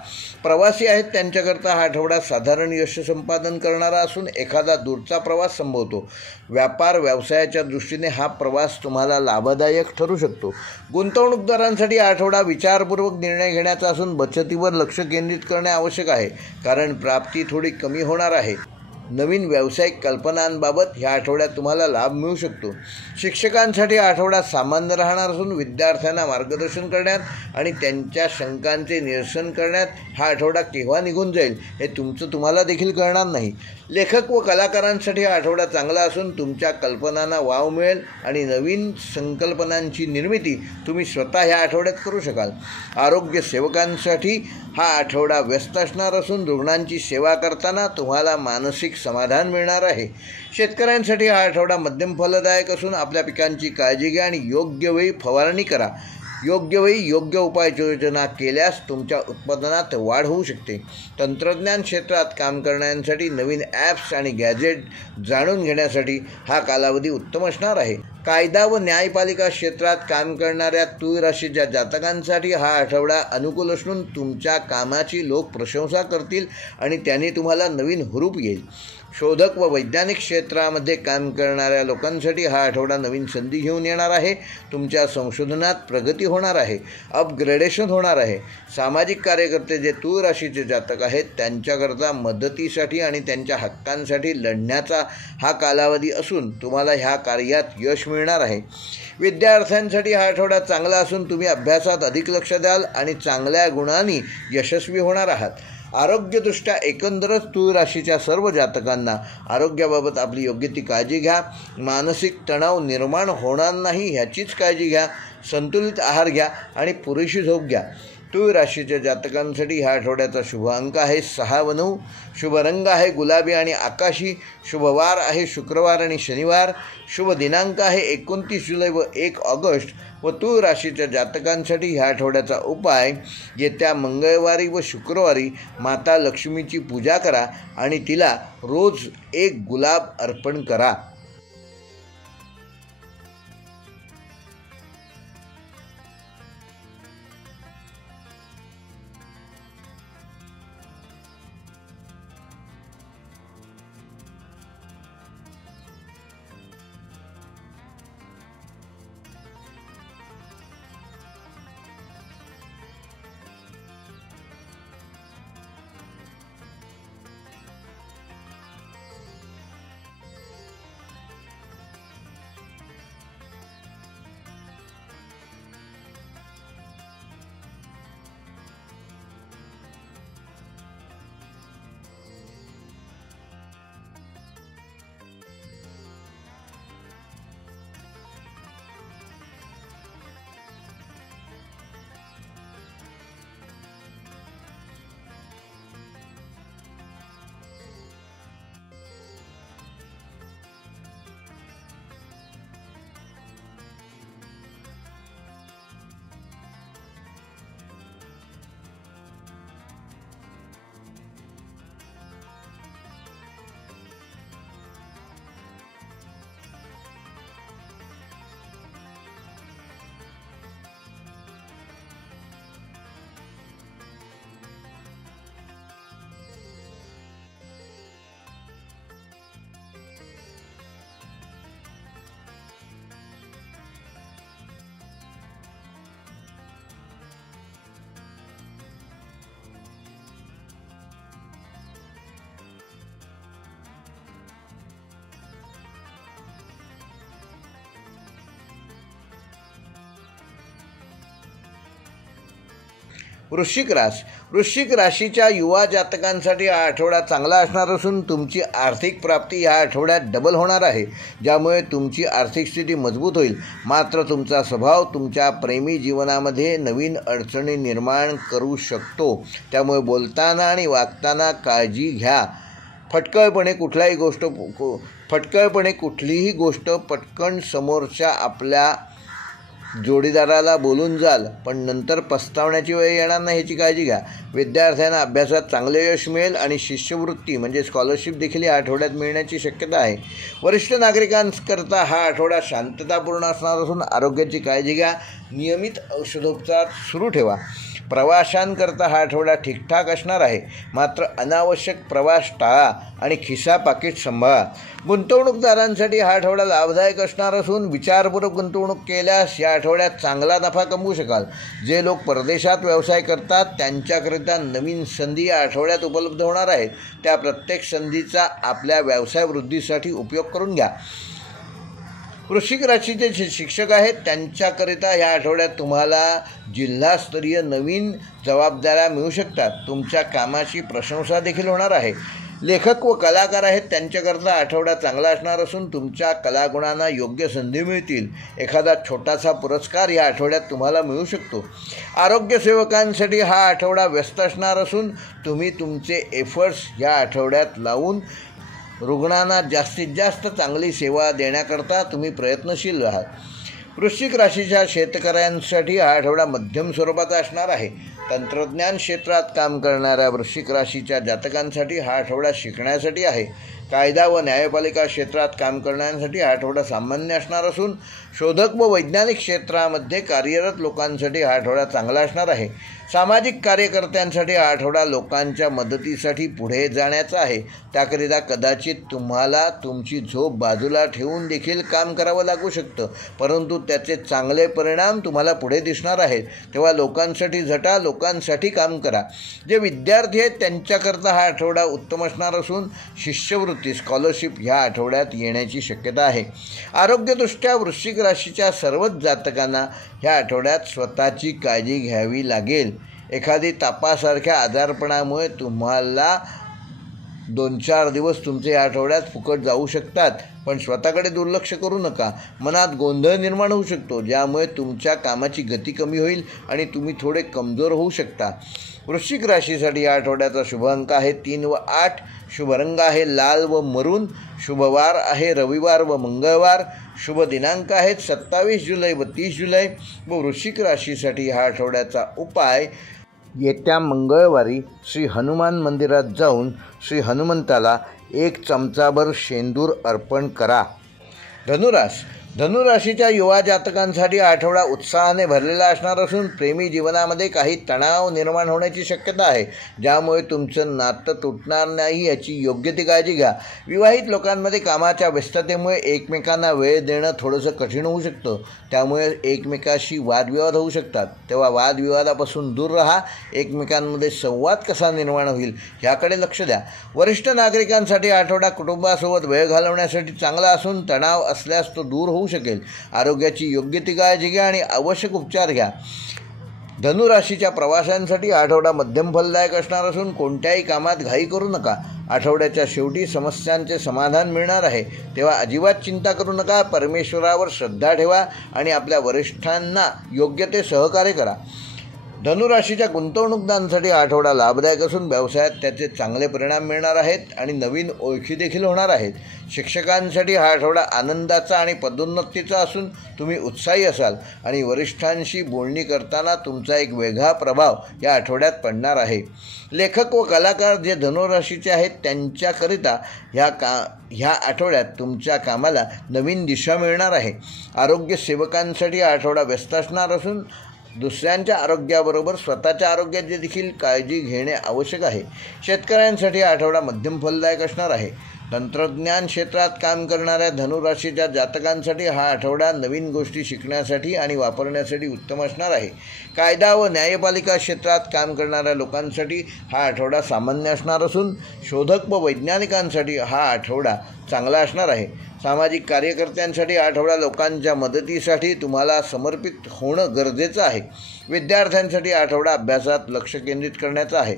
प्रवासी आहेत त्यांच्याकरता हा आठवडा साधारण यश संपादन करणारा असून एखादा दूरचा प्रवास संभवतो. व्यापार व्यवसायाच्या दृष्टीने हा प्रवास तुम्हाला लाभदायक ठरू शकतो. गुंतवणूकदारांसाठी हा आठवडा विचारपूर्वक निर्णय घेण्याचा असून बचतीवर लक्ष केंद्रित करणे आवश्यक आहे कारण प्राप्ती थोडी कमी होणार आहे. नवीन व्यावसायिक कल्पनांबाबत ह्या आठवड्यात तुम्हाला लाभ मिळू शकतो. शिक्षकांसाठी हा आठवडा सामान्य राहणार असून विद्यार्थ्यांना मार्गदर्शन करण्यात आणि त्यांच्या शंकांचे निरसन करण्यात हा आठवडा केव्हा निघून जाईल हे तुम्हाला देखील कळणार नाही. लेखक व कलाकारांसाठी हा आठवडा चांगला असून तुमच्या कल्पनांना वाव मिळेल आणि नवीन संकल्पनांची निर्मिती तुम्ही स्वतः ह्या आठवड्यात करू शकाल. आरोग्य सेवकांसाठी हा आठवडा व्यस्त असणार असून रुग्णांची सेवा करताना तुम्हाला मानसिक समाधान मिळणार आहे. शेतकऱ्यांसाठी हा आठवडा मध्यम फलदायक असून आपल्या पिकांची काळजी घ्या आणि योग्य वेळी फवारणी करा. योग्य वेळी योग्य उपाययोजना केल्यास तुमच्या उत्पादनात वाढ होऊ शकते. तंत्रज्ञान क्षेत्रात काम करण्यासाठी नवीन ॲप्स आणि गॅजेट जाणून घेण्यासाठी हा कालावधी उत्तम असणार आहे. कायदा व न्यायपालिका क्षेत्रात काम करणाऱ्या तुळ राशीच्या जातकांसाठी हा आठवडा अनुकूल असून तुमच्या कामाची लोक प्रशंसा करतील आणि त्याने तुम्हाला नवीन हुरूप येईल. शोधक व वैज्ञानिक क्षेत्रामध्ये काम करणाऱ्या लोकांसाठी हा आठवडा नवीन संधी घेऊन येणार आहे. तुमच्या संशोधनात प्रगती होणार आहे, अपग्रेडेशन होणार आहे. सामाजिक कार्यकर्ते जे तूळ राशीचे जातक आहेत त्यांच्याकरता मदतीसाठी आणि त्यांच्या हक्कांसाठी लढण्याचा हा कालावधी असून तुम्हाला ह्या कार्यात यश मिळणार आहे. विद्यार्थ्यांसाठी हा आठवडा चांगला असून तुम्ही अभ्यासात अधिक लक्ष द्याल आणि चांगल्या गुणांनी यशस्वी होणार आहात. आरोग्यदृष्ट्या एकंदरच तूळ राशीच्या सर्व जातकांना आरोग्याबाबत आपली योग्य ती काळजी घ्या. मानसिक तणाव निर्माण होणार नाही ह्याचीच काळजी घ्या. संतुलित आहार घ्या आणि पुरेशी झोप घ्या. तूळ राशीच्या जातकांसाठी ह्या आठवड्याचा शुभ अंक आहे 6 व 9. शुभ रंग आहे गुलाबी आणि आकाशी. शुभ वार आहे शुक्रवार आणि शनिवार. शुभ दिनांक आहे 29 जुलै व 1 ऑगस्ट. व तूळ राशीच्या जातकांसाठी ह्या आठवड्याचा उपाय, येत्या मंगळवारी व शुक्रवारी माता लक्ष्मीची पूजा करा आणि तिला रोज 1 गुलाब अर्पण करा. वृश्चिक राशीच्या युवा जातकांसाठी हा आठवडा चांगला असणार असून तुमची आर्थिक प्राप्ती या आठवड्यात डबल होणार आहे, ज्यामुळे तुमची आर्थिक स्थिती मजबूत होईल. मात्र तुमचा स्वभाव तुमच्या प्रेमी जीवनामध्ये नवीन अडचणी निर्माण करू शकतो. त्यामुळे बोलताना आणि वागताना काळजी घ्या. फटकळपणे कुठलीही गोष्ट पटकन समोरच्या आपल्या जोडीदाराला बोलून जाल, पण नंतर पस्तावण्याची वेळ येणार नाही ह्याची काळजी घ्या. विद्यार्थ्यांना अभ्यासात चांगले यश मिळेल आणि शिष्यवृत्ती म्हणजे स्कॉलरशिप देखील या आठवड्यात मिळण्याची शक्यता आहे. वरिष्ठ नागरिकांकरता हा आठवडा शांततापूर्ण असणार असून आरोग्याची काळजी घ्या. नियमित औषधोपचार सुरू ठेवा. प्रवाशांकरता हा आठवडा ठीकठाक असणार आहे, मात्र अनावश्यक प्रवास टाळा आणि खिसा पाकिट सांभाळा. गुंतवणूकदारांसाठी हा आठवडा लाभदायक असणार असून विचारपूर्वक गुंतवणूक केल्यास या आठवड्यात चांगला नफा कमवू शकाल. जे लोक परदेशात व्यवसाय करतात त्यांच्याकरिता नवीन संधी या आठवड्यात उपलब्ध होणार आहेत. त्या प्रत्येक संधीचा आपल्या व्यवसाय वृद्धीसाठी उपयोग करून घ्या. वृश्चिक राशीचे जे शिक्षक आहेत त्यांच्याकरिता या आठवड्यात तुम्हाला जिल्हास्तरीय नवीन जबाबदाऱ्या मिळू शकतात. तुमच्या कामाची प्रशंसा देखील होणार आहे. लेखक व कलाकार आहेत त्यांच्याकरता आठवडा चांगला असणार असून तुमच्या कलागुणांना योग्य संधी मिळतील. एखादा छोटासा पुरस्कार या आठवड्यात तुम्हाला मिळू शकतो. आरोग्यसेवकांसाठी हा आठवडा व्यस्त असणार असून तुम्ही तुमचे एफर्ट्स या आठवड्यात लावून रुग्णांना जास्तीत जास्त चांगली सेवा देण्याकरता तुम्ही प्रयत्नशील आहात. वृश्चिक राशीच्या शेतकऱ्यांसाठी हा आठवडा मध्यम स्वरूपाचा असणार आहे. तंत्रज्ञान क्षेत्रात काम करणाऱ्या वृश्चिक राशीच्या जातकांसाठी हा आठवडा शिकण्यासाठी आहे. कायदा व न्यायपालिका क्षेत्रात काम करण्यासाठी हा आठवडा सामान्य असणार असून शोधक व वैज्ञानिक क्षेत्रामध्ये कार्यरत लोकांसाठी हा आठवडा चांगला असणार आहे. सामाजिक कार्यकर्त्यांसाठी हा आठवडा लोकांच्या मदतीसाठी पुढे जाण्याचा आहे. त्याकरिता कदाचित तुम्हाला तुमची झोप बाजूला ठेवून देखील काम करावं लागू शकतं, परंतु त्याचे चांगले परिणाम तुम्हाला पुढे दिसणार आहेत. तेव्हा लोकांसाठी झटा, लोकांसाठी काम करा. जे विद्यार्थी आहेत त्यांच्याकरता हा आठवडा उत्तम असणार असून शिष्यवृत्ती स्कॉलरशिप ह्या आठवड्यात येण्याची शक्यता आहे. आरोग्यदृष्ट्या वृश्चिक राशीच्या सर्वच जातकांना ह्या आठवड्यात स्वतःची काळजी घ्यावी लागेल. एखादी तापासारख्या आजारपणामुळे तुम्हाला 2-4 दिवस तुमचे या आठवड्यात फुकट जाऊ शकतात, पण स्वतःकडे दुर्लक्ष करू नका. मनात गोंधळ निर्माण होऊ शकतो, ज्यामुळे तुमच्या कामाची गती कमी होईल आणि तुम्ही थोडे कमजोर होऊ शकता. वृश्चिक राशीसाठी या आठवड्याचा शुभ अंक आहे 3 व 8. शुभ रंग आहे लाल व मरून. शुभवार आहे रविवार व मंगळवार. शुभ दिनांक आहेत 27 जुलै व 30 जुलै. व वृश्चिक राशीसाठी हा आठवड्याचा उपाय येत्या मंगळवारी श्री हनुमान मंदिरात जाऊन श्री हनुमंताला 1 चमचाभर शेंदूर अर्पण करा. धनुराशीच्या युवा जातकांसाठी आठवडा उत्साहाने भरलेला असणार असून प्रेमी जीवनामध्ये काही तणाव निर्माण होण्याची शक्यता आहे, ज्यामुळे तुमचं नातं तुटणार नाही याची योग्य ती काळजी घ्या. विवाहित लोकांमध्ये कामाच्या व्यस्ततेमुळे एकमेकांना वेळ देणं थोडंसं कठीण होऊ शकतं, त्यामुळे एकमेकाशी वादविवाद होऊ शकतात. तेव्हा वादविवादापासून दूर राहा. एकमेकांमध्ये संवाद कसा निर्माण होईल ह्याकडे लक्ष द्या. वरिष्ठ नागरिकांसाठी आठवडा कुटुंबासोबत वेळ घालवण्यासाठी चांगला असून तणाव असल्यास तो दूर होऊ शकेल. आरोग्याची योग्य ती काळजी घ्या आणि आवश्यक उपचार घ्या. धनुराशीच्या प्रवाशांसाठी आठवडा मध्यम फलदायक असणार असून कोणत्याही कामात घाई करू नका. आठवड्याच्या शेवटी समस्यांचे समाधान मिळणार आहे, तेव्हा अजिबात चिंता करू नका. परमेश्वरावर श्रद्धा ठेवा आणि आपल्या वरिष्ठांना योग्य ते सहकार्य करा. धनुराशीच्या गुंतवणूकदारांसाठी आठवडा लाभदायक असून व्यवसायात त्याचे चांगले परिणाम मिळणार आहेत आणि नवीन ओळखी देखील होणार आहेत. शिक्षकांसाठी हा आठवडा आनंदाचा आणि पदोन्नतीचा असून तुम्ही उत्साही असाल आणि वरिष्ठांशी बोलणी करताना तुमचा एक वेगळा प्रभाव या आठवड्यात पडणार आहे. लेखक व कलाकार जे धनुराशीचे आहेत त्यांच्याकरिता ह्या आठवड्यात तुमच्या कामाला नवीन दिशा मिळणार आहे. आरोग्य सेवकांसाठी हा आठवडा व्यस्त असणार असून दुसऱ्यांच्या आरोग्याबरोबर स्वतःच्या आरोग्याची देखील काळजी घेणे आवश्यक आहे. शेतकऱ्यांसाठी आठवडा मध्यम फलदायक असणार आहे. तंत्रज्ञान क्षेत्रात काम करणाऱ्या धनुराशीच्या जातकांसाठी हा आठवडा नवीन गोष्टी शिकण्यासाठी आणि वापरण्यासाठी उत्तम असणार आहे. कायदा व न्यायपालिका क्षेत्रात काम करणाऱ्या लोकांसाठी हा आठवडा सामान्य असणार असून शोधक व वैज्ञानिकांसाठी हा आठवडा चांगला असणार आहे. सामाजिक कार्यकर्त्यांसाठी आठवडा लोकांच्या मदतीसाठी तुम्हाला समर्पित होणं गरजेचं आहे. विद्यार्थ्यांसाठी आठवडा अभ्यासात लक्ष केंद्रित करण्याचा आहे.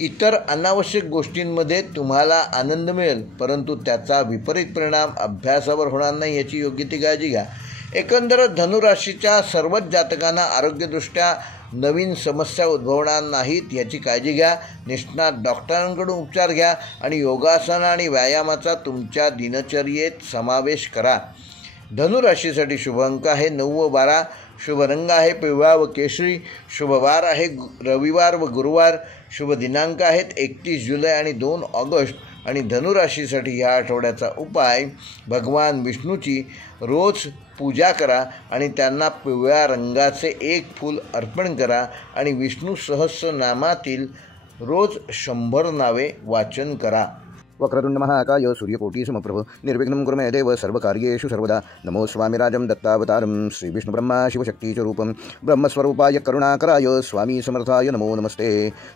इतर अनावश्यक गोष्टींमध्ये तुम्हाला आनंद मिळेल, परंतु त्याचा विपरीत परिणाम अभ्यासावर होणार नाही याची योग्य ती काळजी घ्या. एकंदरच धनुराशीच्या सर्वच जातकांना आरोग्यदृष्ट्या नवीन समस्या उद्भवणार नाहीत याची काळजी घ्या. निष्णात डॉक्टरांकडून उपचार घ्या आणि योगासन आणि व्यायामाचा तुमच्या दिनचर्येत समावेश करा. धनुराशीसाठी शुभ अंक आहे 9 व 12. शुभ रंग आहे पिवळा व केशरी. शुभवार आहे रविवार व गुरुवार. शुभ दिनांक आहेत 31 जुलै आणि 2 ऑगस्ट. आणि धनुराशीसाठी या आठवड्याचा उपाय भगवान विष्णूची रोज पूजा करा आणि त्यांना पिवळ्या रंगाचे 1 फूल अर्पण करा आणि विष्णू सहस्रनामातील रोज 100 नावे वाचन करा. वक्रतुंड महाकाय सूर्यकोटी समप्रभ निर्विघ्नं कुरु मे देव सर्वकार्येषु सर्वदा. नमो स्वामिराजं दत्तावतारं श्री विष्णुब्रह्मा शिवशक्तीस्वरूपं ब्रह्मस्वरूपाय करुणाकराय स्वामी समर्थाय नमो नमस्ते.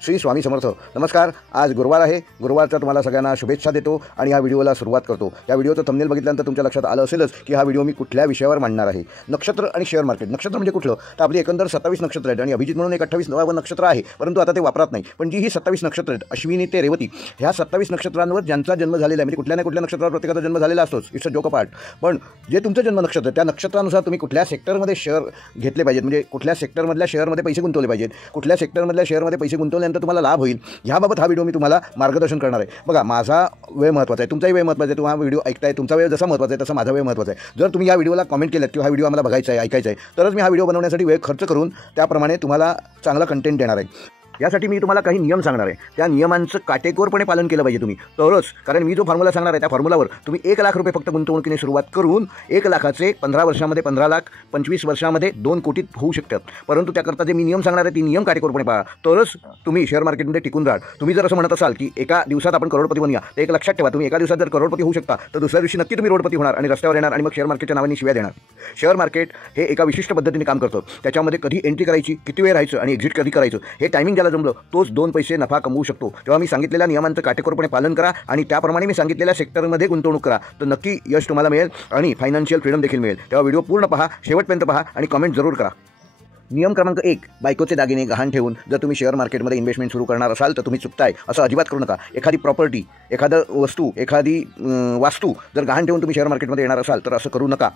श्री स्वामी समर्थ. नमस्कार. आज गुरुवार आहे. गुरुवारच्या तुम्हाला सगळ्यांना शुभेच्छा देतो आणि ह्या व्हिडिओला सुरुवात करतो. या व्हिडिओचं थंबनेल बघितल्यानंतर तुमच्या लक्षात आलं असेलच की हा व्हिडिओ मी कुठल्या विषयावर मांडणार आहे. नक्षत्र आणि शेअर मार्केट. नक्षत्र म्हणजे कुठलं तर आपली एकंदर 27 नक्षत्र आहेत आणि अभिजित म्हणून एक 28वे नक्षत्र आहे, परंतु आता ते वापरात नाही. पण जी ही 27 नक्षत्र आहेत अश्विनी ते रेवती ह्या 27 नक्षत्रांवर ज्यांचा जन्म झालेला आहे, म्हणजे कुठल्या ना कुठल्या नक्षत्रावर प्रत्येकाचा जन्म झालेला असतोच. It's a joke part. पण जे तुमचं जन्म नक्षत्र त्या नक्षत्रानुसार तुम्ही कुठल्या सेक्टरमध्ये शेअर घेतले पाहिजेत, म्हणजे कुठल्या सेक्टरमधल्या शेअरमध्ये पैसे गुंतवले पाहिजेत, कुठल्या सेक्टरमधल्या शेअरमध्ये पैसे गुंतवल्यानंतर तुम्हाला लाभ होईल याबाबत हा व्हिडिओ मी तुम्हाला मार्गदर्शन करणार आहे. बघा, माझा वेळ महत्त्वाचा आहे, तुमचाही वेळ महत्त्वाचा आहे. तुम्ही हा व्हिडिओ ऐकताय, तुमचा वेळ जसा महत्त्वाचा आहे तसा माझा वेळ महत्त्वाचा आहे. जर तुम्ही या व्हिडिओला कमेंट केलं की हा व्हिडिओ आम्हाला बघायचा आहे, ऐकायचा आहे, तरच मी हा व्हिडिओ बनवण्यासाठी वेळ खर्च करून त्याप्रमाणे तुम्हाला चांगला कंटेंट देणार आहे. यासाठी मी तुम्हाला काही नियम सांगणार आहे. त्या नियमांचं काटेकोरपणे पालन केलं पाहिजे तुम्ही, तरच. कारण मी जो फॉर्म्युला सांगणार आहे त्या फॉर्म्युलावर तुम्ही 1 लाख रुपये फक्त गुंतवणुकीने सुरुवात करून 1 लाखाचे 15 वर्षामध्ये 15 लाख, 25 वर्षामध्ये 2 कोटी होऊ शकतात. परंतु त्याकरता जे मी नियम सांगणार आहे ती नियम काटेकोरपणे पहा, तरच तुम्ही शेअर मार्केटमध्ये टिकून राहाल. तुम्ही जर असं म्हणत असाल की एका दिवसात आपण करोडपती बनूया, तर एक लक्षात ठेवा, तुम्ही एका दिवसात जर करोडपती होऊ शकता तर दुसऱ्या दिवशी नक्की तुम्ही रोडपती होणार आणि रस्त्यावर येणार आणि मग शेअर मार्केटच्या नावाने शिव्या देणार. शेअर मार्केट हे एका विशिष्ट पद्धतीने काम करतं. त्याच्यामध्ये कधी एंट्री करायची, किती वेळ राहायचं आणि एक्झिट कधी करायचं, हे टायमिंग ज्याला जमलं तोच 2 पैसे नफा कमवू शकतो. तेव्हा मी सांगितलेल्या नियमांचं काटेकोरपणे पालन करा आणि त्याप्रमाणे मी सांगितलेल्या सेक्टरमध्ये गुंतवणूक करा, तर नक्की यश तुम्हाला मिळेल आणि फायनान्शियल फ्रीडम देखील मिळेल. तेव्हा व्हिडिओ पूर्ण पहा, शेवटपर्यंत पहा आणि कमेंट जरूर करा. नियम क्रमांक 1, बायकोचे दागिने गहाण ठेवून जर तुम्ही शेअर मार्केटमध्ये इन्व्हेस्टमेंट सुरू करणार असाल तर तुम्ही चुकताय. असं अजिबात करू नका. एखादी प्रॉपर्टी, एखादं वस्तू, एखादी वास्तू जर गहाण ठेवून तुम्ही शेअर मार्केटमध्ये येणार असाल तर असं करू नका.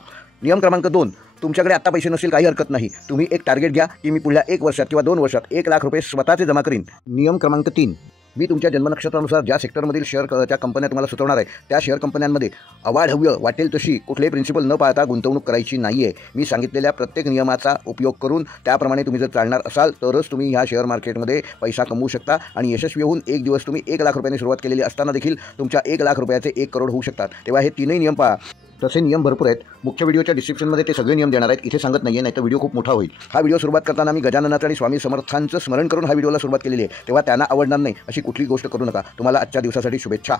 नियम क्रमांक 2, तुमच्याकडे आत्ता पैसे नसतील काही हरकत नाही. तुम्ही एक टार्गेट घ्या की मी पुढल्या 1 वर्षात किंवा 2 वर्षात 1 लाख रुपये स्वतःचे जमा करीन. नियम क्रमांक 3, मी तुमच्या जन्मनक्षत्रानुसार ज्या सेक्टरमधील शेअरच्या कंपन्या तुम्हाला सुचवणार आहे त्या शेअर कंपन्यांमध्ये अवाढव्य वाटेल तशी कुठलेही प्रिन्सिपल न पाळता गुंतवणूक करायची नाही आहे. मी सांगितलेल्या प्रत्येक नियमाचा उपयोग करून त्याप्रमाणे तुम्ही जर चालणार असाल तरच तुम्ही ह्या शेअर मार्केटमध्ये पैसा कमवू शकता आणि यशस्वी होऊन एक दिवस तुम्ही 1 लाख रुपयांनी सुरुवात केलेली असताना देखील तुमच्या 1 लाख रुपयाचे 1 करोड होऊ शकतात. तेव्हा हे 3ही नियम पहा. तसे नियम भरपूर आहेत. मुख्य व्हिडिओच्या डिस्क्रिप्शनमध्ये ते सगळे नियम देणार आहेत. इथे सांगत नाही आहे, नाही तर व्हिडिओ खूप मोठा होईल. हा व्हिडिओ सुरुवात करताना मी गजाननाचं आणि स्वामी समर्थांचं स्मरण करून हा व्हिडिओला सुरुवात केलेली आहे. तेव्हा त्यांना आवडणार नाही अशी कुठली गोष्ट करू नका. तुम्हाला आजच्या दिवसासाठी शुभेच्छा.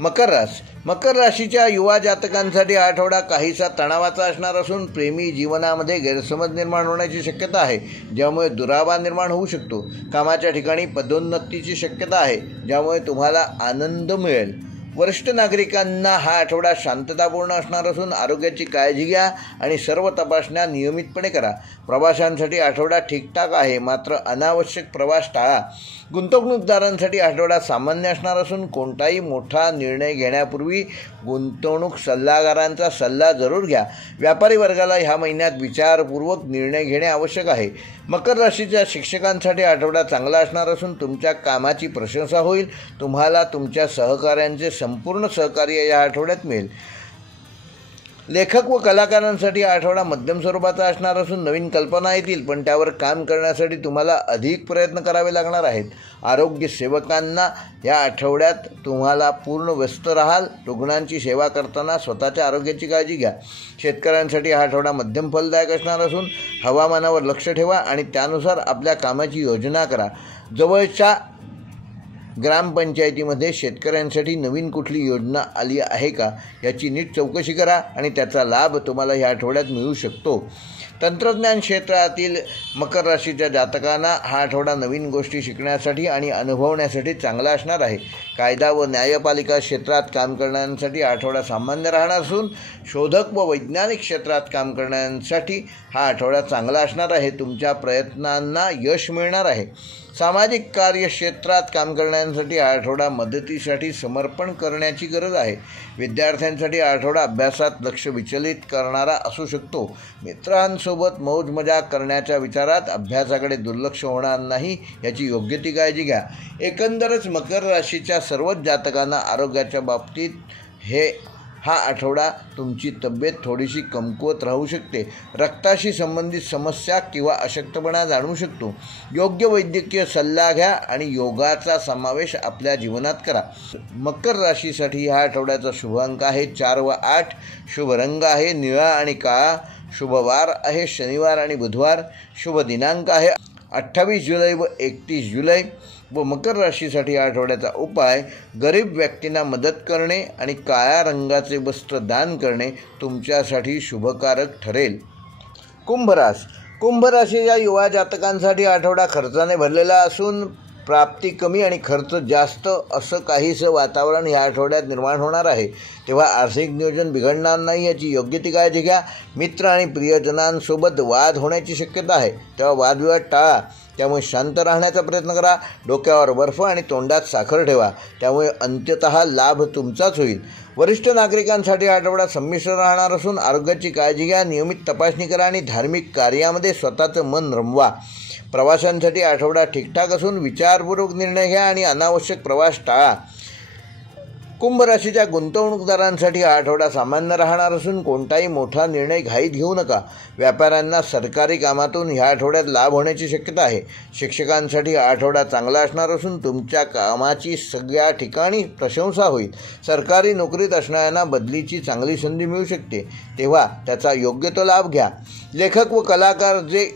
मकर राशीच्या युवा जातकांसाठी हा आठवडा काहीसा तणावाचा असणार असून प्रेमी जीवनामध्ये गैरसमज निर्माण होण्याची शक्यता आहे, ज्यामुळे दुरावा निर्माण होऊ शकतो. कामाच्या ठिकाणी पदोन्नतीची शक्यता आहे, ज्यामुळे तुम्हाला आनंद मिळेल. वरिष्ठ नागरिकांना हा आठवडा शांततापूर्ण असणार असून आरोग्याची काळजी घ्या आणि सर्व तपासण्या नियमितपणे करा. प्रवाशांसाठी आठवडा ठीकठाक आहे, मात्र अनावश्यक प्रवास टाळा. गुंतवणूकदारांसाठी आठवडा सामान्य असणार असून कोणताही मोठा निर्णय घेण्यापूर्वी गुंतवणूक सल्लागारांचा सल्ला जरूर घ्या. व्यापारी वर्गाला ह्या महिन्यात विचारपूर्वक निर्णय घेणे आवश्यक आहे. मकर राशीच्या शिक्षकांसाठी आठवडा चांगला असणार असून तुमच्या कामाची प्रशंसा होईल. तुम्हाला तुमच्या सहकाऱ्यांचे संपूर्ण सहकार्य या आठवड्यात मिळेल. लेखक व कलाकारांसाठी आठवडा मध्यम स्वरूपाचा असणार असून नवीन कल्पना येतील, पण त्यावर काम करण्यासाठी तुम्हाला अधिक प्रयत्न करावे लागणार आहेत. आरोग्य सेवकांना या आठवड्यात तुम्हाला पूर्ण व्यस्त राहाल. रुग्णांची सेवा करताना स्वतःच्या आरोग्याची काळजी घ्या. शेतकऱ्यांसाठी हा आठवडा मध्यम फलदायक असणार असून हवामानावर लक्ष ठेवा आणि त्यानुसार आपल्या कामाची योजना करा. जवळच्या ग्रामपंचायतीमध्ये शेतकऱ्यांसाठी नवीन कुठली योजना आली आहे का याची नीट चौकशी करा आणि त्याचा लाभ तुम्हाला ह्या आठवड्यात मिळू शकतो. तंत्रज्ञान क्षेत्रातील मकर राशीच्या जातकांना हा आठवडा नवीन गोष्टी शिकण्यासाठी आणि अनुभवण्यासाठी चांगला असणार आहे. कायदा व न्यायपालिका क्षेत्रात काम करण्यासाठी आठवडा सामान्य राहणार असून शोधक व वैज्ञानिक क्षेत्रात काम करण्यासाठी हा आठवडा चांगला असणार आहे. तुमच्या प्रयत्नांना यश मिळणार आहे. सामाजिक कार्यक्षेत्रात काम करण्यासाठी हा आठवडा मदतीसाठी समर्पण करण्याची गरज आहे. विद्यार्थ्यांसाठी हा आठवडा अभ्यासात लक्ष विचलित करणारा असू शकतो. मित्रांसोबत मौज मजा करण्याच्या विचारात अभ्यासाकडे दुर्लक्ष होणार नाही याची योग्य ती काळजी घ्या. एकंदरच मकर राशीच्या सर्वच जातकांना आरोग्याच्या बाबतीत हा आठवडा तुमची तब्येत थोडीशी कमकुवत राहू शकते. रक्ताशी संबंधित समस्या किंवा अशक्तपणा जाणवू शकतो. योग्य वैद्यकीय सल्ला घ्या आणि योगाचा समावेश आपल्या जीवनात करा. मकर राशीसाठी ह्या आठवड्याचा शुभ अंक आहे 4 व 8. शुभ रंग आहे निळा आणि काळा. शुभ वार आहे शनिवार आणि बुधवार. शुभ दिनांक आहे 28 जुलै व 31 जुलै. व मकर राशीसाठी या आठवड्याचा उपाय गरीब व्यक्तींना मदत करणे आणि काळ्या रंगाचे वस्त्र दान करणे तुमच्यासाठी शुभकारक ठरेल. कुंभ राशीच्या युवा जातकांसाठी आठवडा खर्चाने भरलेला असून प्राप्ती कमी आणि खर्च जास्त असं काहीसं वातावरण या आठवड्यात निर्माण होणार आहे. तेव्हा आर्थिक नियोजन बिघडणार नाही याची योग्य ती काळजी घ्या. मित्र आणि प्रियजनांसोबत वाद होण्याची शक्यता आहे, तेव्हा वादविवाद टाळा. त्यामुळे शांत राहण्याचा प्रयत्न करा. डोक्यावर बर्फ आणि तोंडात साखर ठेवा, त्यामुळे अंत्यतः लाभ तुमचाच होईल. वरिष्ठ नागरिकांसाठी आठवडा संमिश्र राहणार असून आरोग्याची काळजी घ्या. नियमित तपासणी करा आणि धार्मिक कार्यामध्ये स्वतःचं मन रमवा. प्रवाशांसाठी आठवडा ठीकठाक असून विचारपूर्वक निर्णय घ्या आणि अनावश्यक प्रवास टाळा. कुंभ राशीच्या गुंतवणूकदारांसाठी हा आठवडा सामान्य राहणार असून कोणताही मोठा निर्णय घाईत घेऊ नका. व्यापाऱ्यांना सरकारी कामातून ह्या आठवड्यात लाभ होण्याची शक्यता आहे. शिक्षकांसाठी हा आठवडा चांगला असणार असून तुमच्या कामाची सगळ्या ठिकाणी प्रशंसा होईल. सरकारी नोकरीत असणाऱ्यांना बदलीची चांगली संधी मिळू शकते, तेव्हा त्याचा योग्य तो लाभ घ्या. लेखक व कलाकार जे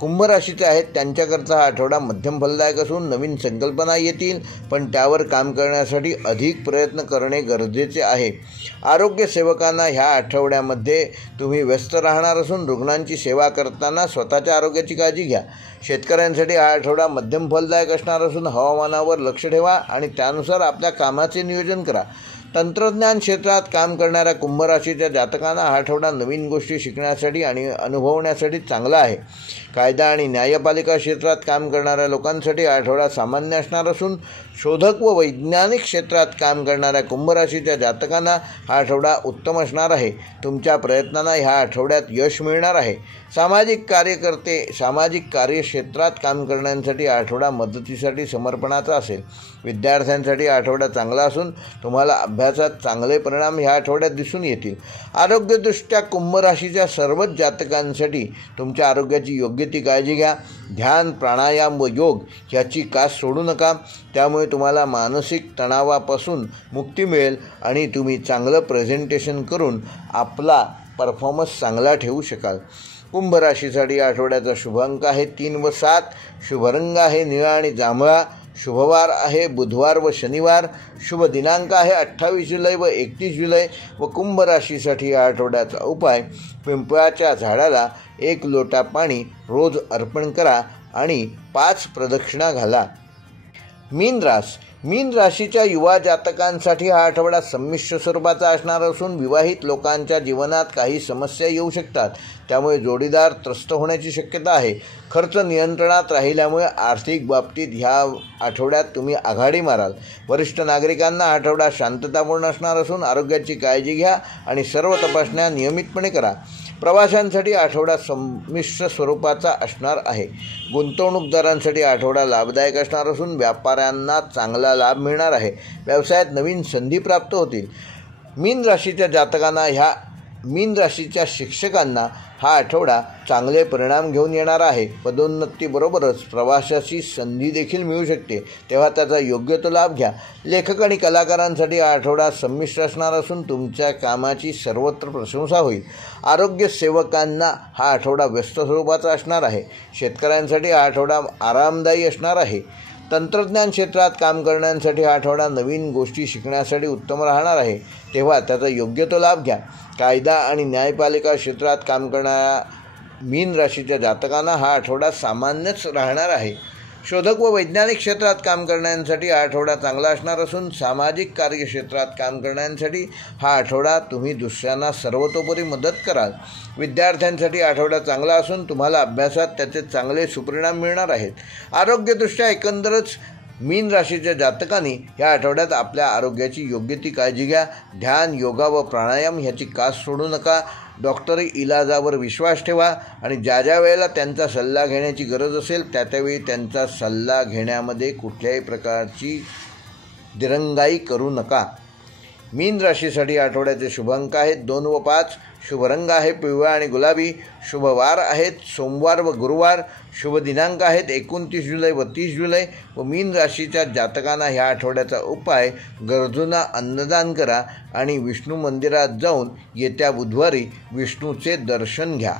कुंभ राशीचे आहेत त्यांच्याकरता हा आठवडा मध्यम फलदायक असून नवीन संकल्पना येतील, पण त्यावर काम करण्यासाठी अधिक प्रयत्न करणे गरजेचे आहे. आरोग्य सेवकांना ह्या आठवड्यामध्ये तुम्ही व्यस्त राहणार असून रुग्णांची सेवा करताना स्वतःच्या आरोग्याची काळजी घ्या. शेतकऱ्यांसाठी हा आठवडा मध्यम फलदायक असणार असून हवामानावर लक्ष ठेवा आणि त्यानुसार आपल्या कामाचे नियोजन करा. तंत्रज्ञान क्षेत्रात काम करणाऱ्या कुंभ राशीच्या जातकांना हा आठवडा नवीन गोष्टी शिकण्यासाठी आणि अनुभवण्यासाठी चांगला आहे. कायदा आणि न्यायपालिका क्षेत्रात काम करणाऱ्या लोकांसाठी हा आठवडा सामान्य असणार असून शोधक व वैज्ञानिक क्षेत्रात काम करणाऱ्या कुंभ राशीच्या जातकांना हा आठवडा उत्तम असणार आहे. तुमच्या प्रयत्नांना ह्या आठवड्यात यश मिळणार आहे. सामाजिक कार्यकर्ते सामाजिक कार्यक्षेत्रात काम करण्यासाठी हा आठवडा मदतीसाठी समर्पणाचा असेल. विद्यार्थ्यांसाठी हा आठवडा चांगला असून तुम्हाला अभ्यासात चांगले परिणाम ह्या आठवड्यात दिसून येतील. आरोग्यदृष्ट्या कुंभ राशीच्या सर्वच जातकांसाठी तुमच्या आरोग्याची योग्य ती काळजी घ्या. ध्यान, प्राणायाम व योग ह्याची कास सोडू नका. त्यामुळे तुम्हाला मानसिक तणावापासून मुक्ती मिळेल आणि तुम्ही चांगलं प्रेझेंटेशन करून आपला परफॉर्मन्स चांगला ठेवू शकाल. कुंभ राशीसाठी आठवड्याचा शुभ अंक आहे 3 व 7. शुभ रंग आहे निळा आणि जांभळा. शुभवार आहे बुधवार व शनिवार. शुभ दिनांक आहे 28 जुलै व 31 जुलै. व कुंभ राशीसाठी या आठवड्याचा उपाय, पिंपळाच्या झाडाला 1 लोटा पाणी रोज अर्पण करा आणि 5 प्रदक्षिणा घाला. मीन राशीच्या युवा जातकांसाठी हा आठवडा संमिश्र स्वरूपाचा असणार असून विवाहित लोकांच्या जीवनात काही समस्या येऊ शकतात, त्यामुळे जोडीदार त्रस्त होण्याची शक्यता आहे. खर्च नियंत्रणात राहिल्यामुळे आर्थिक बाबतीत ह्या आठवड्यात तुम्ही आघाडी माराल. वरिष्ठ नागरिकांना हा आठवडा शांततापूर्ण असणार असून आरोग्याची काळजी घ्या आणि सर्व तपासण्या नियमितपणे करा. प्रवाशांसाठी आठवडा संमिश्र स्वरूपाचा असणार आहे. गुंतवणूकदारांसाठी आठवडा लाभदायक असणार असून व्यापाऱ्यांना चांगला लाभ मिळणार आहे. व्यवसायात नवीन संधी प्राप्त होतील. मीन राशीच्या शिक्षकांना हा आठवडा चांगले परिणाम घेऊन येणार आहे. पदोन्नतीबरोबरच प्रवासाची संधी देखील मिळू शकते, तेव्हा त्याचा योग्य तो लाभ घ्या. लेखक आणि कलाकारांसाठी हा आठवडा संमिश्र असणार असून तुमच्या कामाची सर्वत्र प्रशंसा होईल. आरोग्य सेवकांना हा आठवडा व्यस्त स्वरूपाचा असणार आहे. शेतकऱ्यांसाठी हा आठवडा आरामदायी असणार आहे. तंत्रज्ञान क्षेत्रात काम करण्यासाठी हा आठवडा नवीन गोष्टी शिकण्यासाठी उत्तम राहणार आहे, तेव्हा त्याचा योग्य तो लाभ घ्या. कायदा आणि न्यायपालिका क्षेत्रात काम करणाऱ्या मीन राशीच्या जातकांना हा आठवडा सामान्यच राहणार आहे. शोधक व वैज्ञानिक क्षेत्रात काम करण्यासाठी हा आठवडा चांगला असणार असून सामाजिक कार्यक्षेत्रात काम करण्यासाठी हा आठवडा तुम्ही दुसऱ्यांना सर्वतोपरी मदत कराल. विद्यार्थ्यांसाठी आठवडा चांगला असून तुम्हाला अभ्यासात त्याचे चांगले सुपरिणाम मिळणार आहेत. आरोग्यदृष्ट्या एकंदरच मीन राशीच्या जातकांनी या आठवड्यात आपल्या आरोग्याची योग्य ती काळजी घ्या. ध्यान, योगा व प्राणायाम ह्याची कास सोडू नका. डॉक्टरी इलाजावर विश्वास ठेवा आणि ज्या वेळेला त्यांचा सल्ला घेण्याची गरज असेल त्यावेळी त्यांचा सल्ला घेण्यामध्ये कुठल्याही प्रकारची दिरंगाई करू नका. मीन राशीसाठी आठवड्याचे शुभ अंक आहेत 2 व 5. शुभ रंग आहे पिवळा आणि गुलाबी. शुभ वार आहेत सोमवार व गुरुवार. शुभ दिनांक आहेत 29 जुलै व 30 जुलै. व मीन राशीच्या जातकांना ह्या आठवड्याचा उपाय, गरजूंना अन्नदान करा आणि विष्णू मंदिरात जाऊन येत्या बुधवारी विष्णूचे दर्शन घ्या.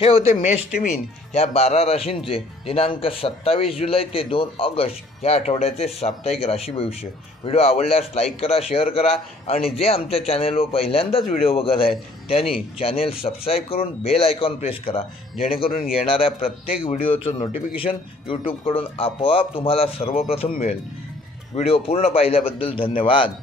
हे होते मेष ते मीन ह्या 12 राशींचे दिनांक 27 जुलै ते 2 ऑगस्ट या आठवड्याचे साप्ताहिक राशी भविष्य. व्हिडिओ आवडल्यास लाईक करा, शेअर करा आणि जे आमच्या चॅनेलवर पहिल्यांदाच व्हिडिओ बघत आहेत त्यांनी चॅनेल सबस्क्राईब करून बेल आयकॉन प्रेस करा, जेणेकरून येणाऱ्या प्रत्येक व्हिडिओचं नोटिफिकेशन यूट्यूबकडून आपोआप तुम्हाला सर्वप्रथम मिळेल. व्हिडिओ पूर्ण पाहिल्याबद्दल धन्यवाद.